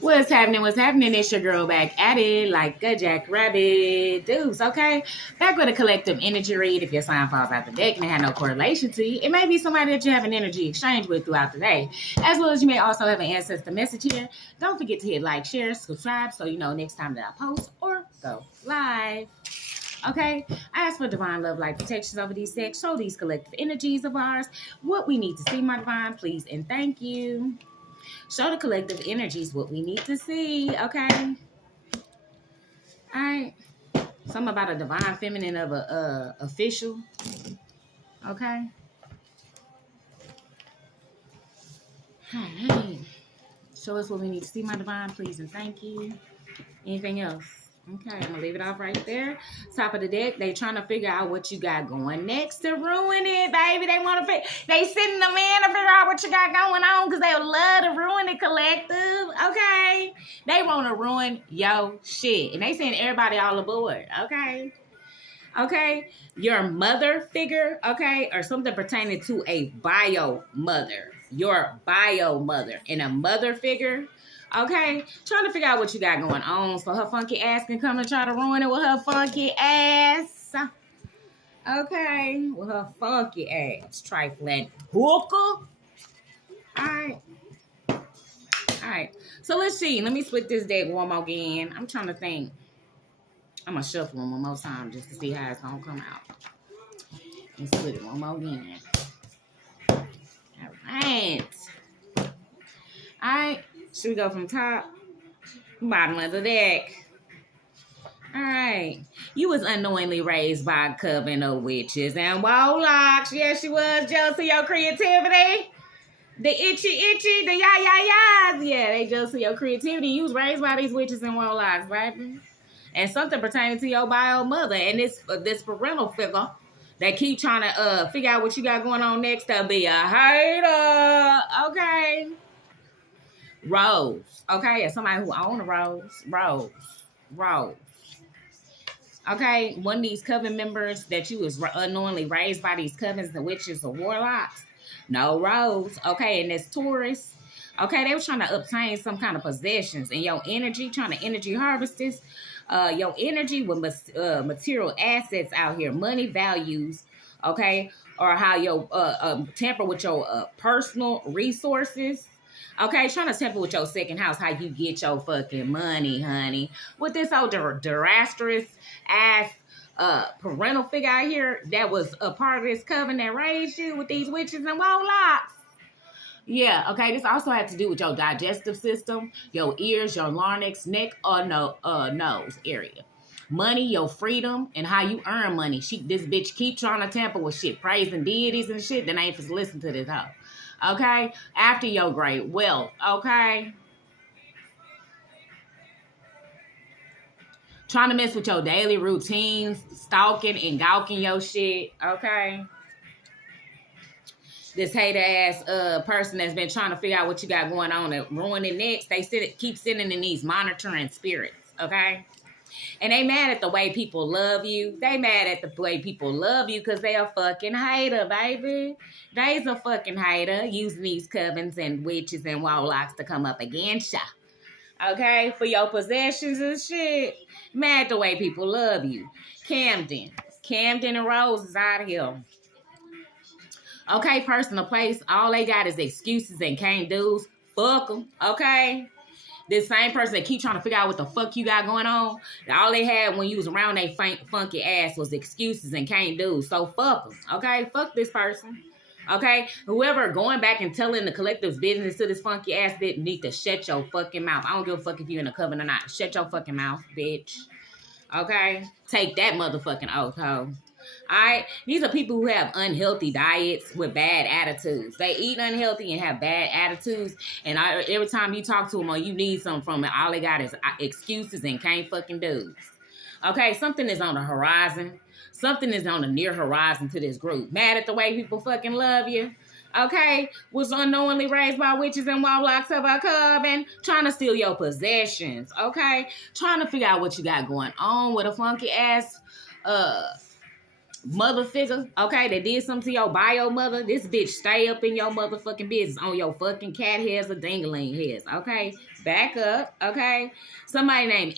What's happening? What's happening? It's your girl back at it like a jackrabbit. Deuce, okay? Back with a collective energy read. If your sign falls out the deck and it had no correlation to you, it may be somebody that you have an energy exchange with throughout the day. As well as you may also have an ancestor message here. Don't forget to hit like, share, subscribe so you know next time that I post or go live. Okay, I ask for divine love, light protections over these decks. Show these collective energies of ours what we need to see, my divine, please and thank you. Show the collective energies what we need to see, okay? All right. Something about a divine feminine of a official, okay? Hey, show us what we need to see, my divine, please and thank you. Anything else? Okay, I'm gonna leave it off right there. Top of the deck, they trying to figure out what you got going next to ruin it, baby. They want to they sending them in to figure out what you got going on because they would love to ruin it, collective. Okay, they want to ruin your shit, and they send everybody all aboard. Okay, your mother figure, okay, or something pertaining to a bio mother, your bio mother, and a mother figure. Okay, trying to figure out what you got going on so her funky ass can come and try to ruin it with her funky ass. Okay, with her funky ass. Trifling hooker. Alright. So let's see. Let me split this deck one more again. I'm trying to think. I'm going to shuffle them one more time just to see how it's going to come out. Let's split it one more again. Alright. Should we go from top? Bottom of the deck. Alright. You was unknowingly raised by a coven of witches and warlocks. Yes, you was. Jealous of your creativity. The itchy, the yas. Yeah, they jealous of your creativity. You was raised by these witches and warlocks, baby. And something pertaining to your bio mother and this parental figure that keep trying to figure out what you got going on next to be a hater. Okay. Rose. Okay, as somebody who owns a rose. Okay, one of these coven members that you was unknowingly raised by these covens, the witches, or warlocks. No rose. Okay, and this Taurus. Okay, they were trying to obtain some kind of possessions and your energy, trying to energy harvest this. Your energy with material assets out here, money values, okay, or how your tamper with your personal resources. Okay, trying to tamper with your second house, how you get your fucking money, honey. With this old disastrous ass parental figure out here that was a part of this coven that raised you with these witches and warlocks. Yeah, okay, this also has to do with your digestive system, your ears, your larynx, neck, or nose area. Money, your freedom, and how you earn money. This bitch keep trying to tamper with shit, praising deities and shit, then I ain't just listen to this hoe. Okay? After your great wealth, okay? Trying to mess with your daily routines, stalking and gawking your shit, okay? This hater ass person that's been trying to figure out what you got going on and ruin it next, they keep sending in these monitoring spirits, okay? And they mad at the way people love you. They mad at the way people love you because they a fucking hater, baby. They's a fucking hater using these covens and witches and warlocks to come up against ya. Okay? For your possessions and shit. Mad the way people love you. Camden and Rose is out of here. Okay, person or place, all they got is excuses and can't do's. Fuck them, okay? This same person that keep trying to figure out what the fuck you got going on, all they had when you was around they funky ass was excuses and can't do's. So fuck them, okay? Fuck this person, okay? Whoever going back and telling the collective's business to this funky ass bitch need to shut your fucking mouth. I don't give a fuck if you in a coven or not. Shut your fucking mouth, bitch. Okay? Take that motherfucking oath, hoe. Alright, these are people who have unhealthy diets with bad attitudes. They eat unhealthy and have bad attitudes. And every time you talk to them or you need something from them, all they got is excuses and can't fucking do. Okay, something is on the horizon. Something is on the near horizon to this group. Mad at the way people fucking love you. Okay, was unknowingly raised by witches and warlocks of a coven, trying to steal your possessions. Okay, trying to figure out what you got going on with a funky ass mother figure, okay, that did something to your bio mother, this bitch stay up in your motherfucking business on your fucking cat hairs or dingling hairs, okay? Back up, okay? Somebody named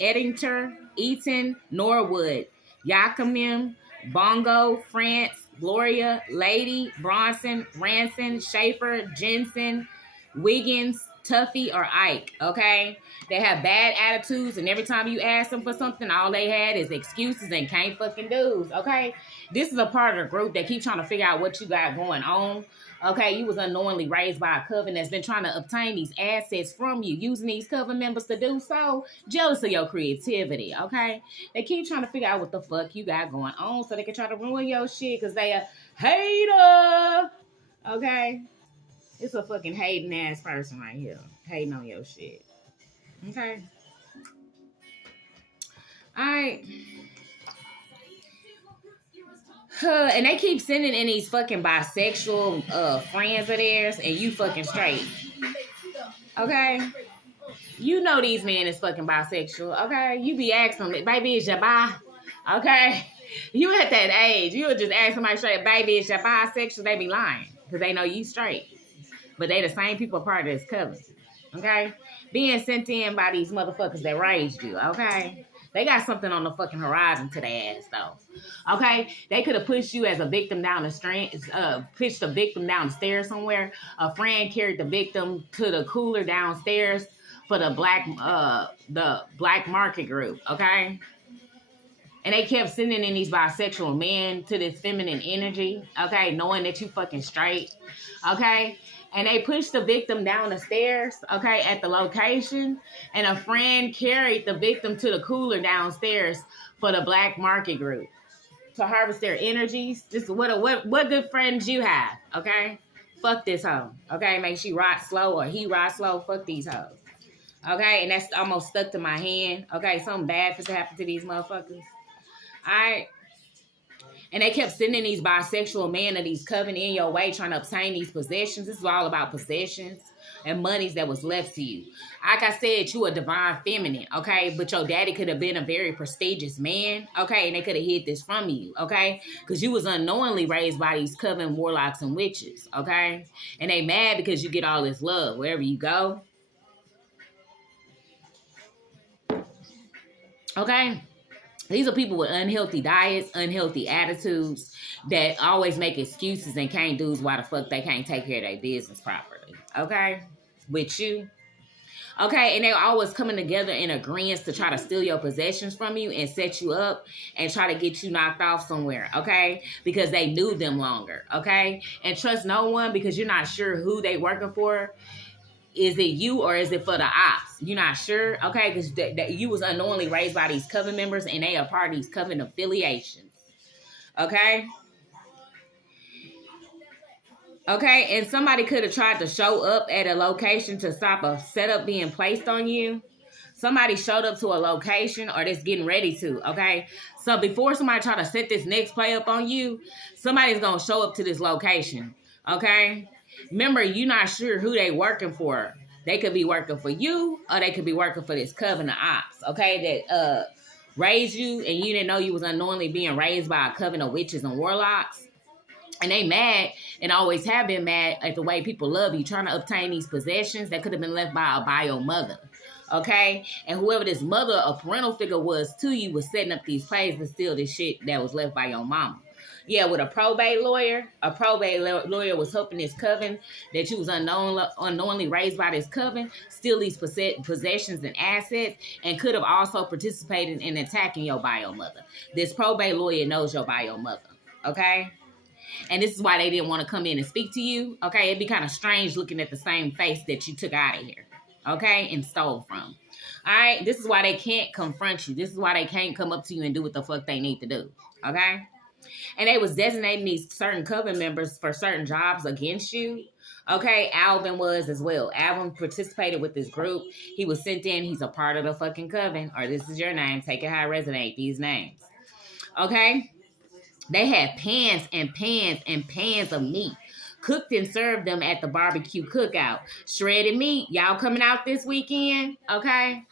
Eaton, Norwood, Yakamim, Bongo, France, Gloria, Lady, Bronson, Ranson, Schaefer, Jensen, Wiggins, Tuffy, or Ike, okay? They have bad attitudes, and every time you ask them for something, all they had is excuses and can't fucking do, okay? This is a part of the group that keep trying to figure out what you got going on, okay? You was unknowingly raised by a coven that's been trying to obtain these assets from you, using these coven members to do so. Jealous of your creativity, okay? They keep trying to figure out what the fuck you got going on so they can try to ruin your shit because they a hater, okay? It's a fucking hating ass person right here. Hating on your shit. Okay. Alright. And they keep sending in these fucking bisexual friends of theirs and you fucking straight. Okay? You know these men is fucking bisexual. Okay? You be asking them, baby, is your bi? Okay? You at that age. You would just ask somebody straight, baby, is your bisexual? They be lying. Because they know you straight. But they the same people part of this coven. Okay? Being sent in by these motherfuckers that raised you. Okay? They got something on the fucking horizon to their ass, though. Okay? They could have pushed you as a victim down the street, pushed a victim down the stairs somewhere. A friend carried the victim to the cooler downstairs for the black market group. Okay? And they kept sending in these bisexual men to this feminine energy. Okay? Knowing that you fucking straight. Okay? And they pushed the victim down the stairs, okay, at the location. And a friend carried the victim to the cooler downstairs for the black market group to harvest their energies. This what good friends you have, okay? Fuck this hoe, okay? Make she rot slow or he rot slow. Fuck these hoes, okay? And that's almost stuck to my hand, okay? Something bad for to happen to these motherfuckers. All right. And they kept sending these bisexual men to these coven in your way, trying to obtain these possessions. This is all about possessions and monies that was left to you. Like I said, you a divine feminine, okay? But your daddy could have been a very prestigious man, okay? And they could have hid this from you, okay? Because you was unknowingly raised by these coven warlocks and witches, okay? And they mad because you get all this love wherever you go. Okay? These are people with unhealthy diets, unhealthy attitudes that always make excuses and can't do why the fuck they can't take care of their business properly. Okay? With you. Okay? And they're always coming together in agreement to try to steal your possessions from you and set you up and try to get you knocked off somewhere. Okay? Because they knew them longer. Okay? And trust no one because you're not sure who they working for. Is it you or is it for the ops? You're not sure? Okay, because you was unknowingly raised by these coven members and they are part of these coven affiliations. Okay? Okay, and somebody could have tried to show up at a location to stop a setup being placed on you. Somebody showed up to a location or that's getting ready to, okay? So before somebody try to set this next play up on you, somebody's going to show up to this location, okay? Remember, you're not sure who they working for. They could be working for you or they could be working for this coven of ops, okay, that raised you and you didn't know you was unknowingly being raised by a coven of witches and warlocks. And they mad and always have been mad at the way people love you, trying to obtain these possessions that could have been left by a bio mother, okay? And whoever this mother or parental figure was to you was setting up these plays to steal this shit that was left by your mama. Yeah, with a probate lawyer was helping this coven that you was unknowingly raised by this coven, steal these possessions and assets, and could have also participated in attacking your bio mother. This probate lawyer knows your bio mother, okay? And this is why they didn't want to come in and speak to you, okay? It'd be kind of strange looking at the same face that you took out of here, okay, and stole from. All right? This is why they can't confront you. This is why they can't come up to you and do what the fuck they need to do, okay? And they was designating these certain coven members for certain jobs against you. Okay, Alvin was as well. Alvin participated with this group. He was sent in. He's a part of the fucking coven. Or this is your name. Take it how it resonate. These names. Okay? They had pans and pans and pans of meat. Cooked and served them at the barbecue cookout. Shredded meat. Y'all coming out this weekend? Okay?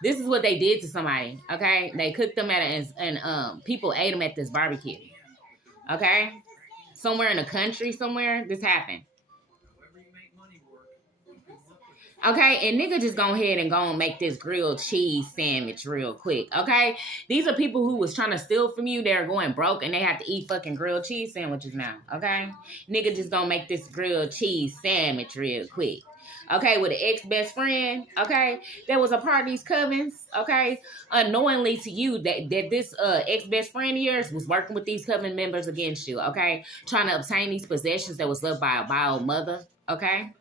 This is what they did to somebody, okay? They cooked them and people ate them at this barbecue, Okay? Somewhere in the country, somewhere, this happened. Okay, and nigga just go ahead and go and make this grilled cheese sandwich real quick, okay? These are people who was trying to steal from you. They're going broke and they have to eat fucking grilled cheese sandwiches now, okay? Nigga just gonna make this grilled cheese sandwich real quick. Okay, with an ex-best friend, okay? There was a part of these covens, okay? Unknowingly to you that this ex-best friend of yours was working with these coven members against you, okay? Trying to obtain these possessions that was left by a bio mother, okay?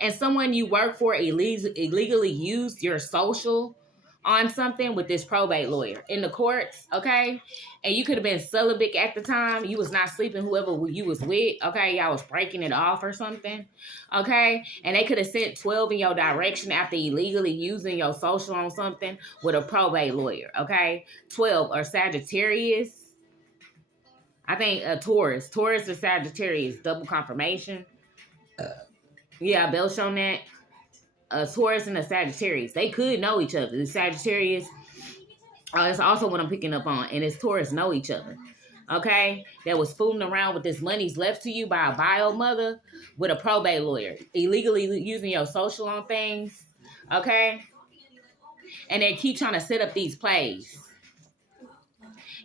And someone you work for illegally used your social on something with this probate lawyer in the courts, okay? And you could have been celibate at the time. You was not sleeping whoever you was with, okay? Y'all was breaking it off or something, okay? And they could have sent 12 in your direction after illegally using your social on something with a probate lawyer, okay? 12 or Sagittarius. I think Taurus. Taurus or Sagittarius, double confirmation. Yeah, Belch on that. A Taurus and a Sagittarius. They could know each other. The Sagittarius, that's also what I'm picking up on. And it's Taurus know each other. Okay? That was fooling around with this money's left to you by a bio mother with a probate lawyer. Illegally using your social on things. Okay? And they keep trying to set up these plays.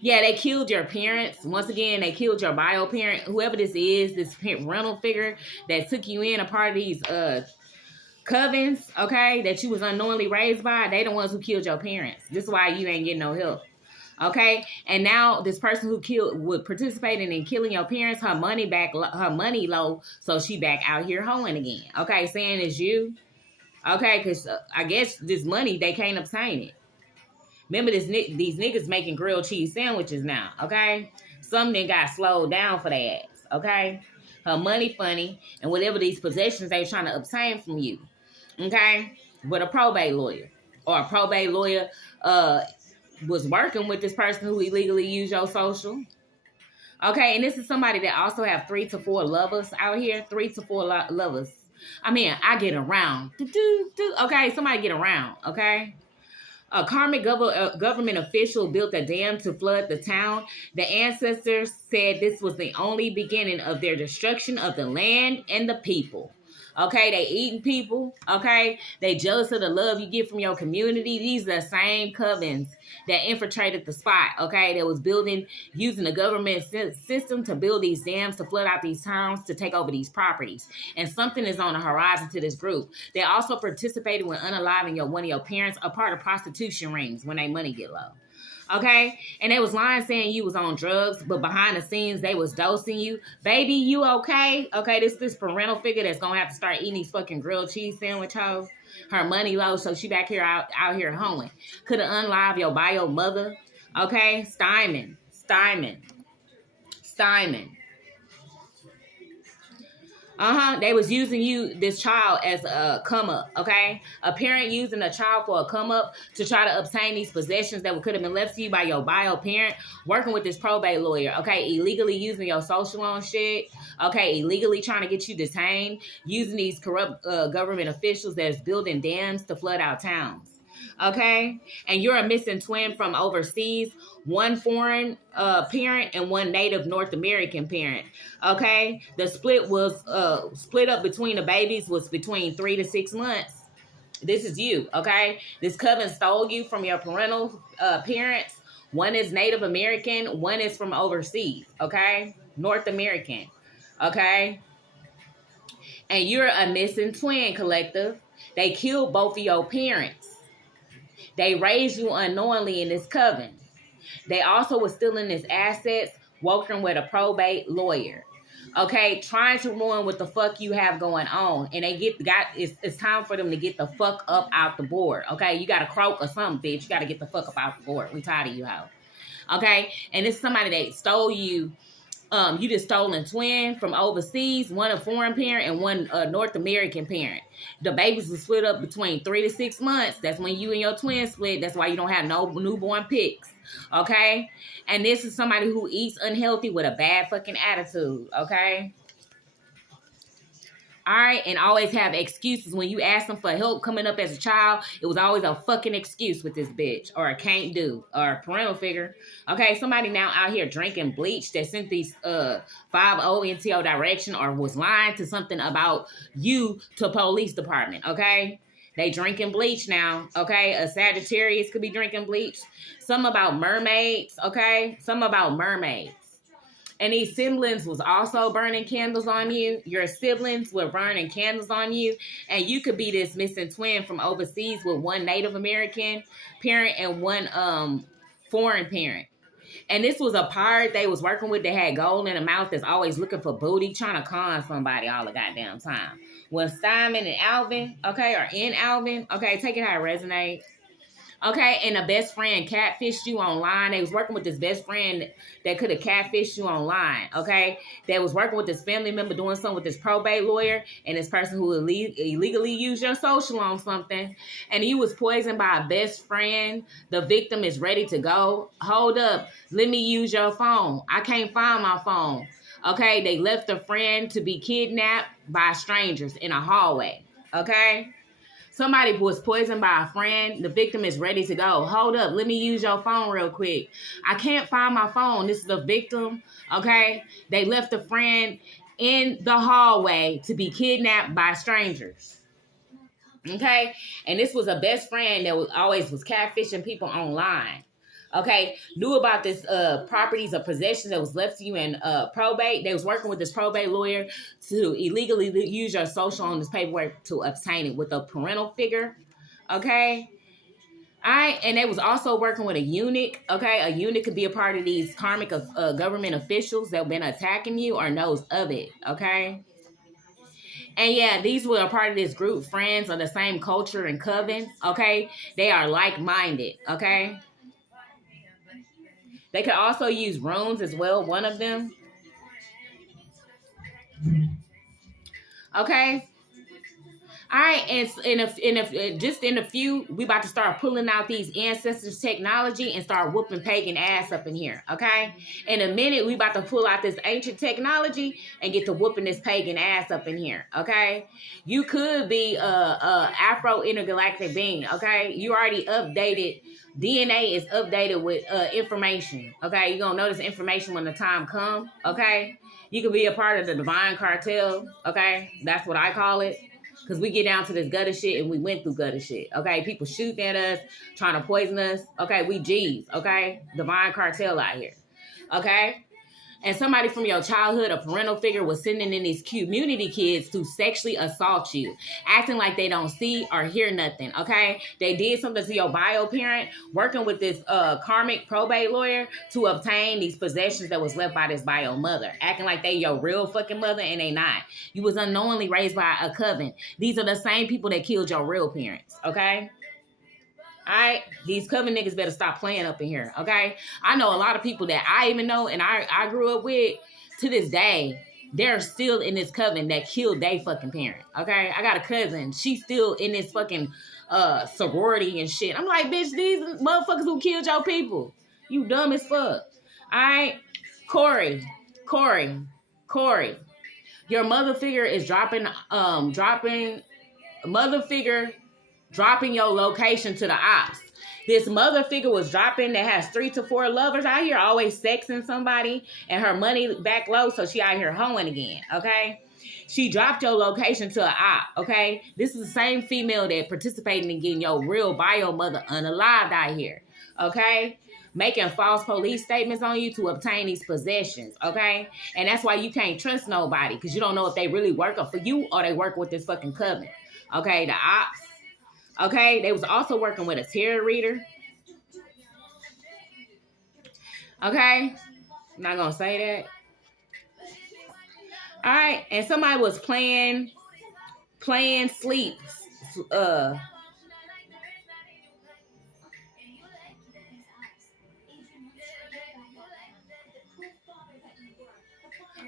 Yeah, they killed your parents. Once again, they killed your bio parent. Whoever this is, this parental figure that took you in a part of these covens, okay, that you was unknowingly raised by, they the ones who killed your parents. This is why you ain't getting no help. Okay, and now this person who would participating in killing your parents, her money low, so she back out here hoeing again. Okay, saying it's you. Okay, because I guess this money, they can't obtain it. Remember, these niggas making grilled cheese sandwiches now, okay? Some then got slowed down for their ass, okay? Her money funny, and whatever these possessions they trying to obtain from you, okay? With a probate lawyer. Or a probate lawyer was working with this person who illegally used your social. Okay, and this is somebody that also have 3 to 4 lovers out here. 3 to 4 lovers. I mean, I get around. Okay, somebody get around, okay? A karmic government official built a dam to flood the town. The ancestors said this was the only beginning of their destruction of the land and the people. Okay, they eating people. Okay, they jealous of the love you get from your community. These are the same covens that infiltrated the spot. Okay, that was using the government system to build these dams to flood out these towns to take over these properties. And something is on the horizon to this group. They also participated with unaliving one of your parents, a part of prostitution rings when they money get low. Okay, and they was lying saying you was on drugs, but behind the scenes they was dosing you. Baby, you okay? Okay, this parental figure that's gonna have to start eating these fucking grilled cheese sandwich hoes. Her money low, so she back here out here hoeing. Could have unlived your bio mother. Okay, Stymon. They was using this child as a come up, okay? A parent using a child for a come up to try to obtain these possessions that could have been left to you by your bio parent, working with this probate lawyer, okay? Illegally using your social on shit, okay? Illegally trying to get you detained, using these corrupt government officials that's building dams to flood out towns. Okay, and you're a missing twin from overseas, one foreign parent and one native North American parent. Okay, the split was split up between the babies was between 3 to 6 months. This is you. Okay, this coven stole you from your parental parents. One is Native American, one is from overseas. Okay, North American. Okay, and you're a missing twin, collective. They killed both of your parents. They raised you unknowingly in this coven. They also were stealing his assets, working with a probate lawyer. Okay, trying to ruin what the fuck you have going on. And it's time for them to get the fuck up out the board. Okay, you got to croak or something, bitch. You got to get the fuck up out the board. We tired of you, hoe. Okay, and it's somebody that stole you. You just stolen twin from overseas, one a foreign parent and one North American parent. The babies were split up between 3 to 6 months. That's when you and your twin split. That's why you don't have no newborn pics. Okay? And this is somebody who eats unhealthy with a bad fucking attitude. Okay? All right, and always have excuses when you ask them for help coming up as a child. It was always a fucking excuse with this bitch, or a can't do, or a parental figure. Okay, somebody now out here drinking bleach that sent these 5-0 into your direction, or was lying to something about you to police department. Okay, they drinking bleach now. Okay, a Sagittarius could be drinking bleach. Some about mermaids. Okay, some about mermaids. And these siblings was also burning candles on you. Your siblings were burning candles on you. And you could be this missing twin from overseas with one Native American parent and one foreign parent. And this was a pirate they was working with that had gold in the mouth that's always looking for booty, trying to con somebody all the goddamn time. When Simon and Alvin, okay, or in Alvin, okay, take it how it resonates. Okay, and a best friend catfished you online. They was working with this best friend that could have catfished you online, okay? They was working with this family member doing something with this probate lawyer and this person who illegally used your social on something. And you was poisoned by a best friend. The victim is ready to go. Hold up. Let me use your phone. I can't find my phone. Okay, they left a friend to be kidnapped by strangers in a hallway, okay? Somebody was poisoned by a friend. The victim is ready to go. Hold up. Let me use your phone real quick. I can't find my phone. This is the victim. Okay. They left a friend in the hallway to be kidnapped by strangers. Okay. And this was a best friend that was catfishing people online. Okay, knew about this properties of possession that was left to you in probate. They was working with this probate lawyer to illegally use your social on this paperwork to obtain it with a parental figure. Okay, all right, and they was also working with a eunuch. Okay, a eunuch could be a part of these karmic government officials that have been attacking you or knows of it. Okay. And yeah, these were a part of this group, friends of the same culture and coven. Okay, they are like-minded. Okay. They could also use runes as well, one of them. Okay. All right, and just in a few, we about to start pulling out these ancestors technology and start whooping pagan ass up in here, okay? In a minute, we about to pull out this ancient technology and get to whooping this pagan ass up in here, okay? You could be a Afro intergalactic being, okay? You already updated. DNA is updated with information, okay? You're going to notice information when the time comes, okay? You could be a part of the divine cartel, okay? That's what I call it. Because we get down to this gutter shit and we went through gutter shit, okay? People shooting at us, trying to poison us, okay? We G's, okay? Divine cartel out here, okay? And somebody from your childhood, a parental figure, was sending in these community kids to sexually assault you, acting like they don't see or hear nothing, okay? They did something to your bio parent, working with this karmic probate lawyer to obtain these possessions that was left by this bio mother, acting like they your real fucking mother and they not. You was unknowingly raised by a coven. These are the same people that killed your real parents, okay? All right, these coven niggas better stop playing up in here, okay? I know a lot of people that I even know and I grew up with to this day. They're still in this coven that killed their fucking parent, okay? I got a cousin. She's still in this fucking sorority and shit. I'm like, bitch, these motherfuckers who killed your people. You dumb as fuck. All right? Corey. Your mother figure is dropping your location to the ops. This mother figure was dropping that has 3 to 4 lovers out here, always sexing somebody, and her money back low, so she out here hoeing again, okay? She dropped your location to an op, okay? This is the same female that participated in getting your real bio mother unalived out here, okay? Making false police statements on you to obtain these possessions, okay? And that's why you can't trust nobody, because you don't know if they really working for you or they work with this fucking coven, okay? The ops. Okay, they was also working with a tarot reader. Okay, I'm not gonna say that. All right, and somebody was playing sleep.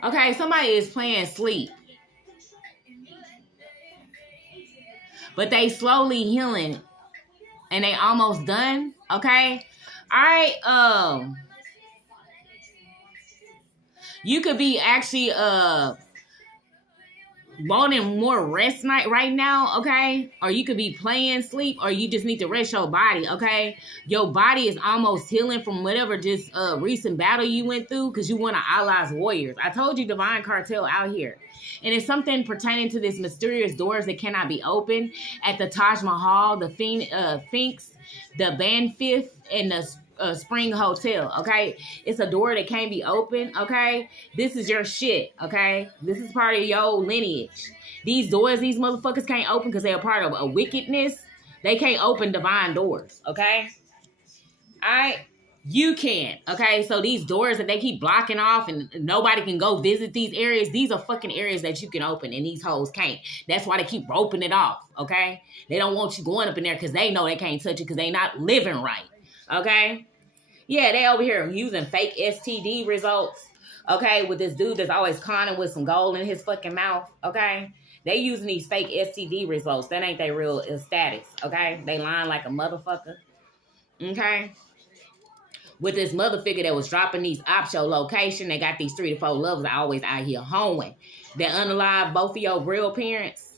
Okay, somebody is playing sleep. But they slowly healing and they almost done. Okay. All right. You could be actually wanting more rest night right now, okay? Or you could be playing sleep, or you just need to rest your body, okay? Your body is almost healing from whatever just recent battle you went through, because you want to allies warriors. I told you divine cartel out here. And it's something pertaining to this mysterious doors that cannot be opened at the Taj Mahal, the Sphinx, the Banff, and the Spring Hotel, okay? It's a door that can't be opened, okay? This is your shit, okay? This is part of your lineage. These doors, these motherfuckers can't open because they're part of a wickedness. They can't open divine doors, okay? You can, okay? So these doors that they keep blocking off and nobody can go visit these areas, these are fucking areas that you can open and these hoes can't. That's why they keep roping it off, okay? They don't want you going up in there because they know they can't touch it because they not living right, okay? Yeah, they over here using fake STD results, okay, with this dude that's always conning with some gold in his fucking mouth, okay? They using these fake STD results. That ain't their real status, okay? They lying like a motherfucker, okay? With this mother figure that was dropping these option location, they got these 3 to 4 lovers always out here hoeing. They unalive both of your real parents,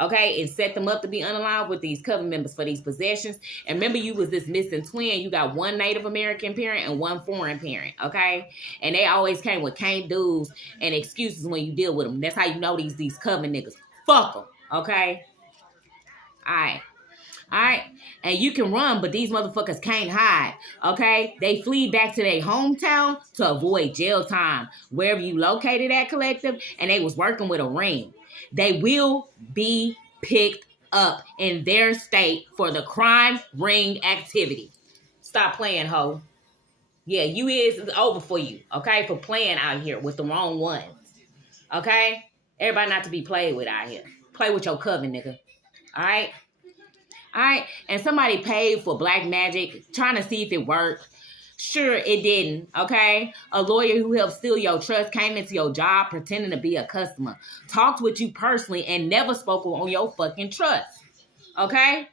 okay, and set them up to be unalive with these coven members for these possessions. And remember, you was this missing twin. You got 1 Native American parent and 1 foreign parent, okay? And they always came with can't do's and excuses when you deal with them. That's how you know these coven niggas. Fuck them, okay? All right, and you can run, but these motherfuckers can't hide, okay? They flee back to their hometown to avoid jail time, wherever you located at, collective, and they was working with a ring. They will be picked up in their state for the crime ring activity. Stop playing, ho. Yeah, it's over for you, okay, for playing out here with the wrong ones, okay? Everybody not to be played with out here. Play with your coven, nigga, all right? All right, and somebody paid for black magic, trying to see if it worked. Sure, it didn't, okay? A lawyer who helped steal your trust came into your job pretending to be a customer, talked with you personally, and never spoke on your fucking trust, okay?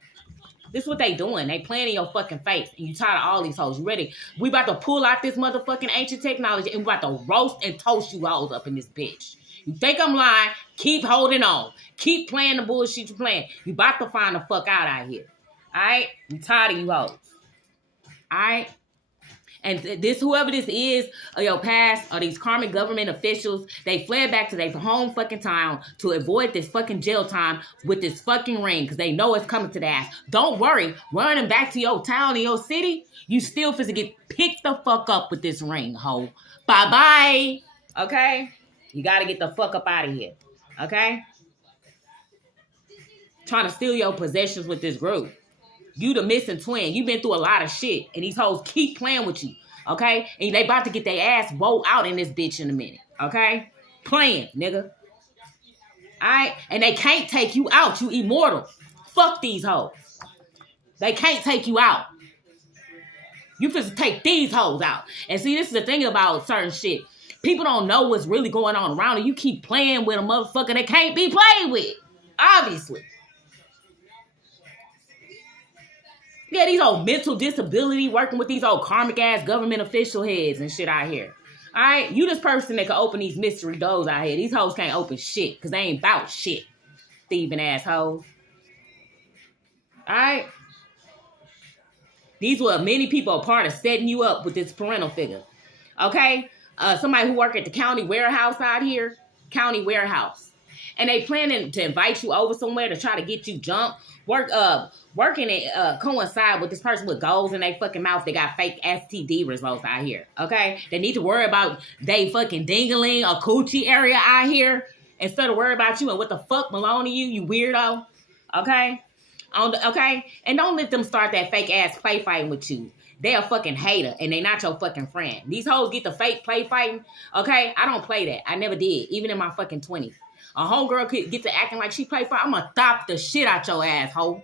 This is what they doing. They playing in your fucking face, and you tired of all these hoes. You ready? We about to pull out this motherfucking ancient technology, and we about to roast and toast you hoes up in this bitch. You think I'm lying? Keep holding on. Keep playing the bullshit you playing. You about to find the fuck out here. All right? I'm tired of you hoes. All right? And this, whoever this is, or your past, or these karmic government officials, they fled back to their home fucking town to avoid this fucking jail time with this fucking ring, because they know it's coming to the ass. Don't worry. Running back to your town and your city, you still finna get picked the fuck up with this ring, ho. Bye-bye. Okay? You got to get the fuck up out of here. Okay? Trying to steal your possessions with this group. You the missing twin. You been through a lot of shit. And these hoes keep playing with you. Okay? And they about to get their ass rolled out in this bitch in a minute. Okay? Playing, nigga. Alright? And they can't take you out. You immortal. Fuck these hoes. They can't take you out. You supposed to take these hoes out. And see, this is the thing about certain shit. People don't know what's really going on around you. You keep playing with a motherfucker that can't be played with. Obviously. Yeah, these old mental disability working with these old karmic ass government official heads and shit out here. All right? You this person that can open these mystery doors out here. These hoes can't open shit because they ain't about shit. Thieving assholes. All right? These were many people a part of setting you up with this parental figure. Okay? Somebody who work at the county warehouse out here. County warehouse. And they planning to invite you over somewhere to try to get you jumped. Working it coincide with this person with goals in their fucking mouth. They got fake STD results out here. Okay? They need to worry about they fucking dingling or coochie area out here instead of worry about you and what the fuck belong to you, you weirdo. Okay? Okay? And don't let them start that fake ass play fighting with you. They a fucking hater, and they not your fucking friend. These hoes get the fake play fighting, okay? I don't play that. I never did, even in my fucking 20s. A homegirl could get to acting like she play fight. I'm gonna stop the shit out your ass, hoe,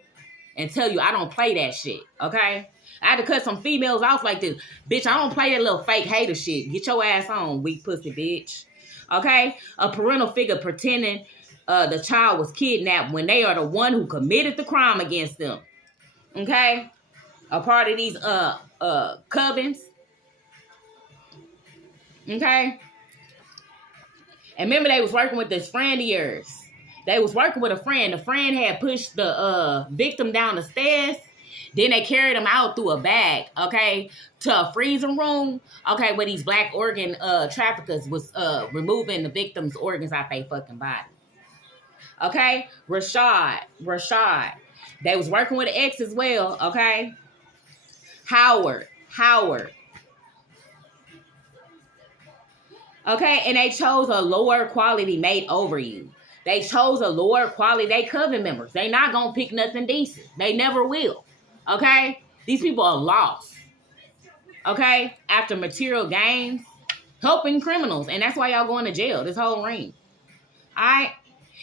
and tell you I don't play that shit, okay? I had to cut some females off like this. Bitch, I don't play that little fake hater shit. Get your ass on, weak pussy bitch. Okay? A parental figure pretending the child was kidnapped when they are the one who committed the crime against them. Okay? A part of these covens. Okay? And remember they was working with this friend of yours. They was working with a friend. The friend had pushed the victim down the stairs. Then they carried him out through a bag, okay, to a freezing room, okay, where these black organ traffickers was removing the victim's organs out their fucking body. Okay, Rashad. They was working with an ex as well, okay? Howard. Okay, and they chose a lower quality mate over you. They chose a lower quality. They coven members. They not gonna pick nothing decent. They never will. Okay? These people are lost. Okay? After material gains, helping criminals. And that's why y'all going to jail, this whole ring. Alright?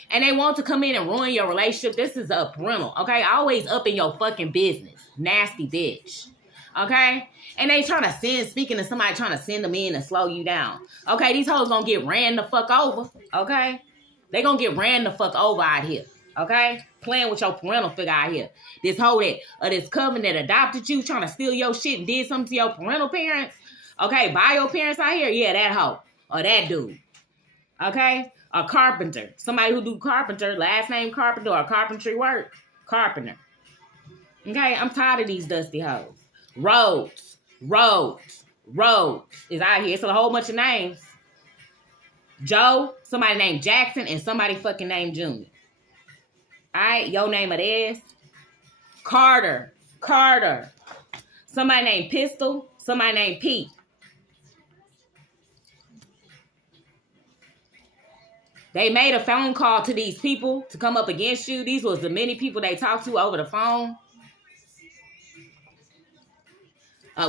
And they want to come in and ruin your relationship. This is a parental. Okay? Always up in your fucking business. Nasty bitch. Okay? And they trying to speaking to somebody trying to send them in and slow you down. Okay? These hoes gonna get ran the fuck over. Okay? They gonna get ran the fuck over out here. Okay? Playing with your parental figure out here. This hoe this coven that adopted you, trying to steal your shit and did something to your parental parents. Okay? By your parents out here? Yeah, that hoe. Or that dude. Okay? A carpenter. Somebody who do carpenter, last name carpenter or carpentry work. Carpenter. Okay? I'm tired of these dusty hoes. Rhodes is out here. It's a whole bunch of names. Joe, somebody named Jackson, and somebody fucking named Junior. Alright, your name of theirs. Carter. Somebody named Pistol, somebody named Pete. They made a phone call to these people to come up against you. These was the many people they talked to over the phone.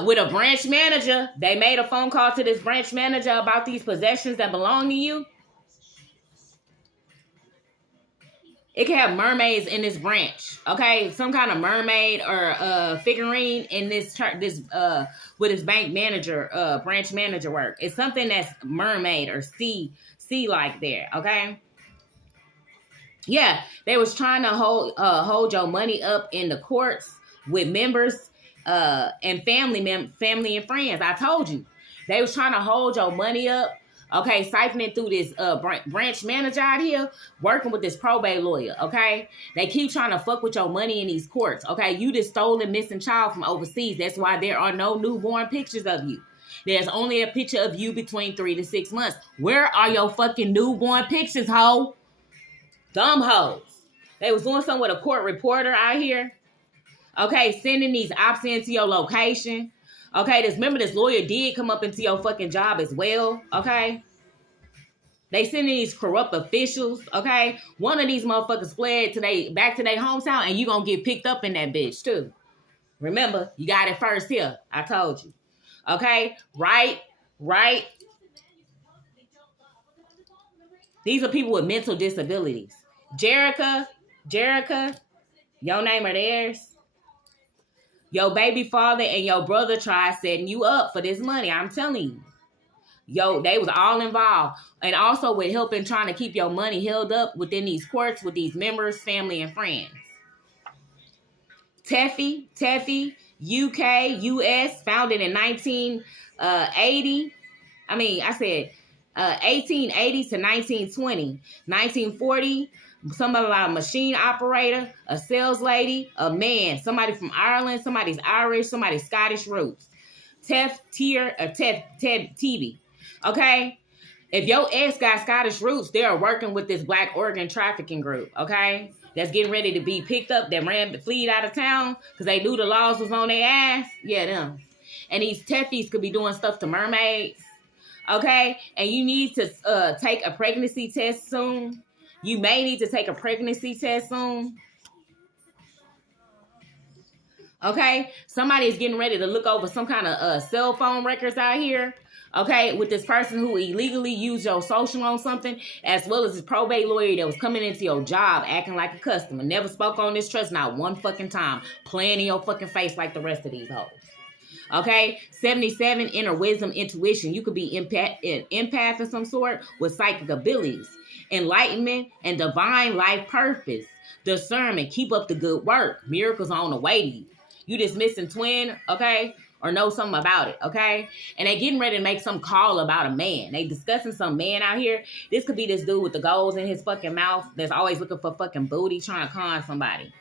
With a branch manager, they made a phone call to this branch manager about these possessions that belong to you. It can have mermaids in this branch, okay? Some kind of mermaid or figurine in this with his bank manager, branch manager work. It's something that's mermaid or sea-like there, okay? Yeah, they was trying to hold your money up in the courts with members and family and friends. I told you. They was trying to hold your money up. Okay, siphoning through this branch manager out here, working with this probate lawyer, okay? They keep trying to fuck with your money in these courts, okay? You just stole a missing child from overseas. That's why there are no newborn pictures of you. There's only a picture of you between 3 to 6 months. Where are your fucking newborn pictures, ho? Dumb hoes. They was doing something with a court reporter out here. Okay, sending these ops into your location. Okay, remember this lawyer did come up into your fucking job as well. Okay, they sending these corrupt officials. Okay, one of these motherfuckers fled back to their hometown, and you gonna get picked up in that bitch too. Remember, you got it first here. I told you. Okay, right. These are people with mental disabilities. Jerica, your name or theirs. Your baby father and your brother tried setting you up for this money. I'm telling you. They was all involved. And also with helping trying to keep your money held up within these courts with these members, family, and friends. Teffy, UK, US, founded in 1880 to 1920. 1940, somebody about a machine operator, a sales lady, a man, somebody from Ireland, somebody's Irish, somebody's Scottish roots. Ted TV. Okay? If your ex got Scottish roots, they are working with this black organ trafficking group, okay? That's getting ready to be picked up, that fled out of town because they knew the laws was on their ass. Yeah, them. And these Teffies could be doing stuff to mermaids, okay? And you need to take a pregnancy test soon. You may need to take a pregnancy test soon. Okay? Somebody is getting ready to look over some kind of cell phone records out here. Okay? With this person who illegally used your social on something, as well as this probate lawyer that was coming into your job acting like a customer. Never spoke on this trust, not one fucking time. Playing in your fucking face like the rest of these hoes. Okay? 77, inner wisdom, intuition. You could be an empath of some sort with psychic abilities. Enlightenment and divine life purpose. Discernment. Keep up the good work. Miracles on the way to you. You this missing twin, okay? or know something about it, okay? And they getting ready to make some call about a man. They discussing some man out here. This could be this dude with the goals in his fucking mouth that's always looking for fucking booty, trying to con somebody.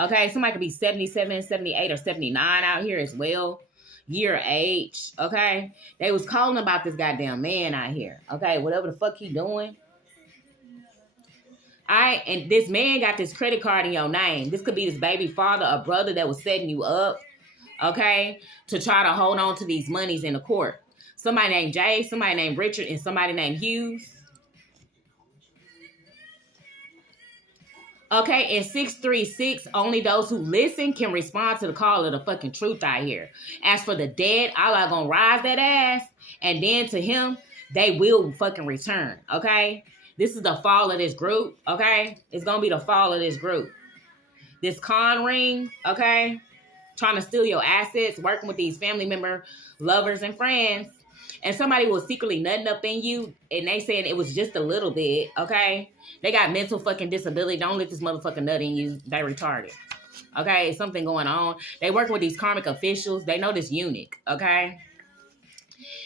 Okay, somebody could be 77, 78, or 79 out here as well. Year, age, okay? They was calling about this goddamn man out here, okay? Whatever the fuck he doing. All right, and this man got this credit card in your name. This could be this baby father or brother that was setting you up, okay, to try to hold on to these monies in the court. Somebody named Jay, somebody named Richard, and somebody named Hughes. Okay, and 636, only those who listen can respond to the call of the fucking truth out here. As for the dead, Allah gonna rise that ass, and then to him, they will fucking return, okay? This is the fall of this group, okay? It's gonna be the fall of this group. This con ring, okay? Trying to steal your assets, working with these family member, lovers, and friends. And somebody was secretly nutting up in you, and they saying it was just a little bit, okay? They got mental fucking disability. Don't let this motherfucker nut in you. They retarded. Okay? Something going on. They working with these karmic officials. They know this eunuch, okay?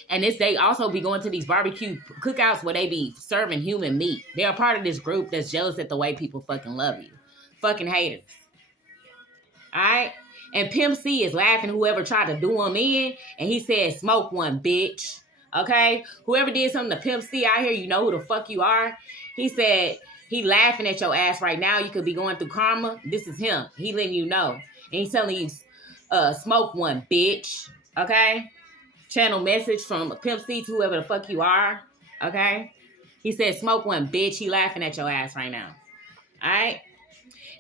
And they also be going to these barbecue cookouts where they be serving human meat. They are part of this group that's jealous at the way people fucking love you. Fucking haters. Alright? And Pimp C is laughing whoever tried to do him in. And he said, smoke one, bitch. Okay? Whoever did something to Pimp C out here, you know who the fuck you are. He said, he laughing at your ass right now. You could be going through karma. This is him. He letting you know. And he's telling you, smoke one, bitch. Okay? Channel message from Pimp C to whoever the fuck you are. Okay? He said, smoke one, bitch. He laughing at your ass right now. Alright?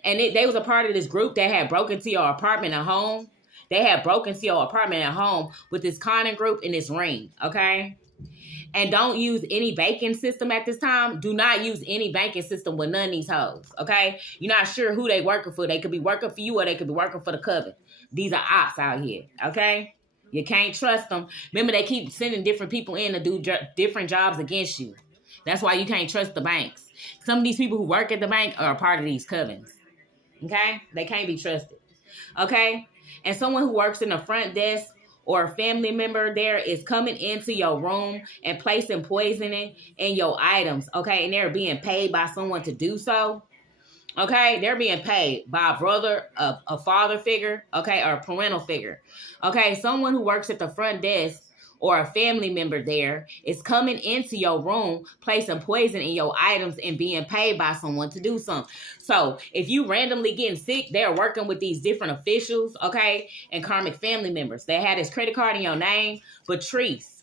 And they was a part of this group that had broken into your apartment at home. They had broken into your apartment at home with this conning group in this ring, okay? And don't use any banking system at this time. Do not use any banking system with none of these hoes, okay? You're not sure who they working for. They could be working for you or they could be working for the coven. These are ops out here, okay? You can't trust them. Remember, they keep sending different people in to do different jobs against you. That's why you can't trust the banks. Some of these people who work at the bank are a part of these covens. Okay? They can't be trusted. Okay? And someone who works in the front desk or a family member there is coming into your room and placing poisoning in your items. Okay? And they're being paid by someone to do so. Okay? They're being paid by a brother, a father figure, okay, or a parental figure. Okay? Someone who works at the front desk or a family member there is coming into your room, placing poison in your items and being paid by someone to do something. So if you randomly getting sick, they're working with these different officials, okay, and karmic family members. They had this credit card in your name, Patrice,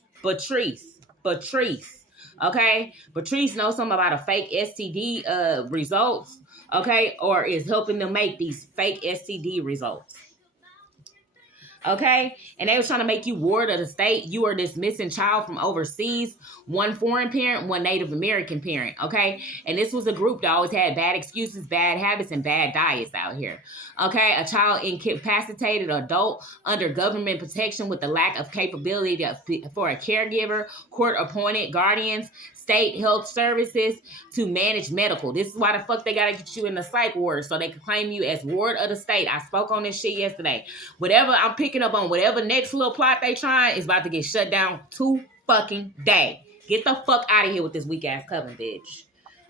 okay? Patrice knows something about a fake STD results, okay, or is helping them make these fake STD results. Okay? And they was trying to make you ward of the state. You are this missing child from overseas. One foreign parent, one Native American parent. Okay? And this was a group that always had bad excuses, bad habits, and bad diets out here. Okay? A child incapacitated adult under government protection with the lack of capability for a caregiver, court-appointed guardians, state health services to manage medical. This is why the fuck they gotta get you in the psych ward so they can claim you as ward of the state. I spoke on this shit yesterday. Whatever I'm picking up on, whatever next little plot they trying is about to get shut down to fucking day. Get the fuck out of here with this weak ass coven, bitch.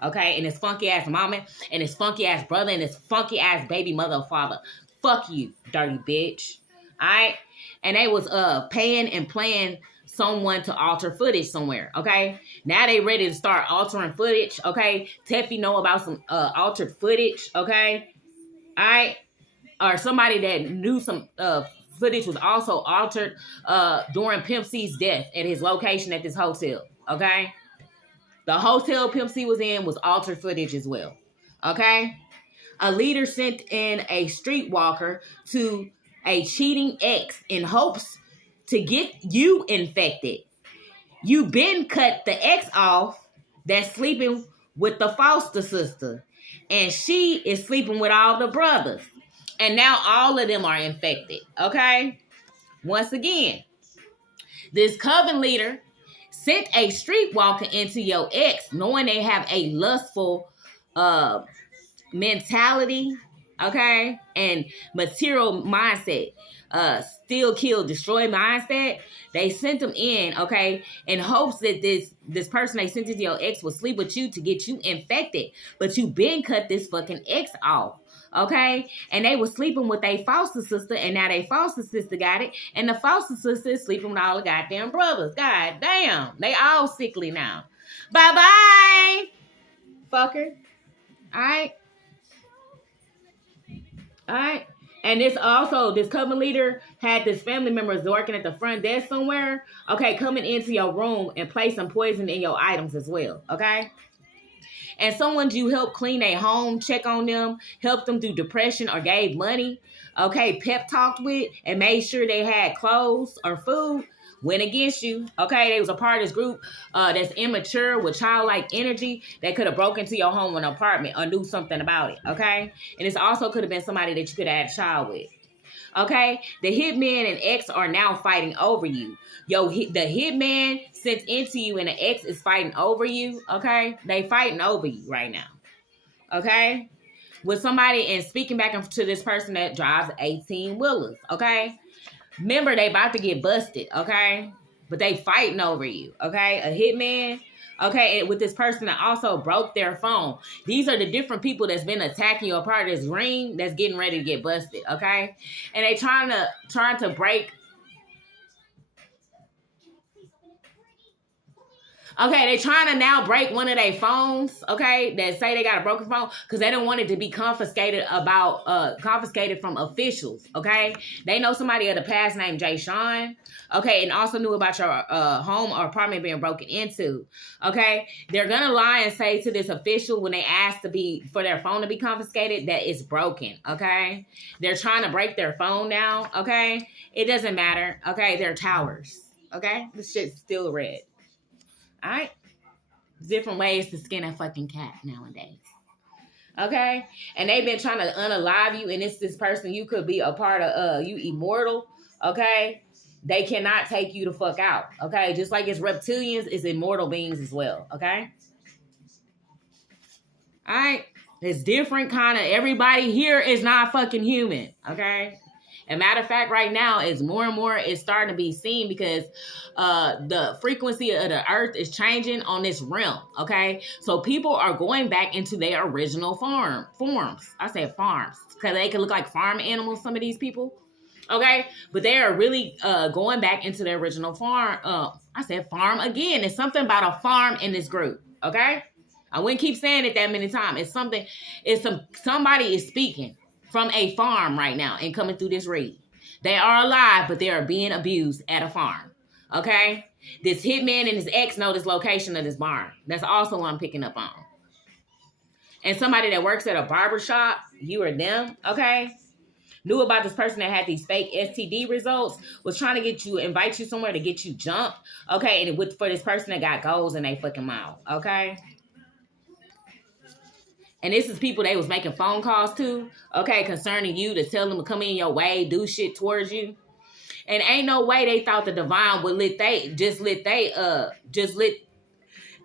Okay, and this funky ass mama, and this funky ass brother, and this funky ass baby mother or father. Fuck you, dirty bitch. Alright? And they was paying and playing someone to alter footage somewhere, okay? Now they ready to start altering footage, okay? Teffy know about some altered footage, okay? Alright? Or somebody that knew some footage was also altered during Pimp C's death at his location at this hotel, okay? The hotel Pimp C was in was altered footage as well, okay? A leader sent in a streetwalker to a cheating ex in hopes to get you infected. You been cut the ex off that's sleeping with the foster sister. And she is sleeping with all the brothers. And now all of them are infected. Okay? Once again, this coven leader sent a streetwalker into your ex knowing they have a lustful mentality okay, and material mindset, steal, kill, destroy mindset. They sent them in, okay, in hopes that this person they sent to your ex will sleep with you to get you infected, but you been cut this fucking ex off. Okay, and they were sleeping with their foster sister, and now their foster sister got it, and the foster sister is sleeping with all the goddamn brothers. God damn, they all sickly now. Bye bye, fucker. All right. All right. And this coven leader had this family member working at the front desk somewhere. Okay, coming into your room and place some poison in your items as well. Okay. And someone you helped clean their home, check on them, helped them through depression or gave money, okay, pep talked with and made sure they had clothes or food, went against you. Okay, they was a part of this group that's immature with childlike energy that could have broken into your home or an apartment or knew something about it. Okay, and this also could have been somebody that you could have had a child with. Okay, the hitman and ex are now fighting over you. The hitman sent into you and the ex is fighting over you. Okay, they fighting over you right now. Okay, with somebody and speaking back to this person that drives 18-wheelers. Okay, remember they about to get busted. Okay, but they fighting over you. Okay, a hitman. Okay, and with this person that also broke their phone. These are the different people that's been attacking you, a part of this ring that's getting ready to get busted. Okay, and they trying to break. Okay, they trying to now break one of their phones, okay, that say they got a broken phone because they don't want it to be confiscated from officials, okay? They know somebody of the past named Jay Sean, okay, and also knew about your home or apartment being broken into, okay? They're going to lie and say to this official when they ask for their phone to be confiscated that it's broken, okay? They're trying to break their phone now, okay? It doesn't matter, okay? They're towers, okay? This shit's still red. All right, different ways to skin a fucking cat nowadays. Okay, and they've been trying to unalive you, and it's this person you could be a part of. You immortal. Okay, they cannot take you the fuck out. Okay, just like it's reptilians, it's immortal beings as well. Okay, all right, it's different kind of. Everybody here is not fucking human. Okay. And matter of fact, right now, it's more and more it's starting to be seen because the frequency of the earth is changing on this realm, okay? So people are going back into their original forms. I said farms because they can look like farm animals, some of these people, okay? But they are really going back into their original farm. I said farm again. It's something about a farm in this group, okay? I wouldn't keep saying it that many times. Somebody is speaking from a farm right now and coming through this read. They are alive, but they are being abused at a farm. Okay? This hitman and his ex know this location of this barn. That's also what I'm picking up on. And somebody that works at a barbershop, you or them, okay? Knew about this person that had these fake STD results, was trying to invite you somewhere to get you jumped, okay? And for this person that got goals in their fucking mouth, okay? And this is people they was making phone calls to, okay, concerning you to tell them to come in your way, do shit towards you. And ain't no way they thought the divine would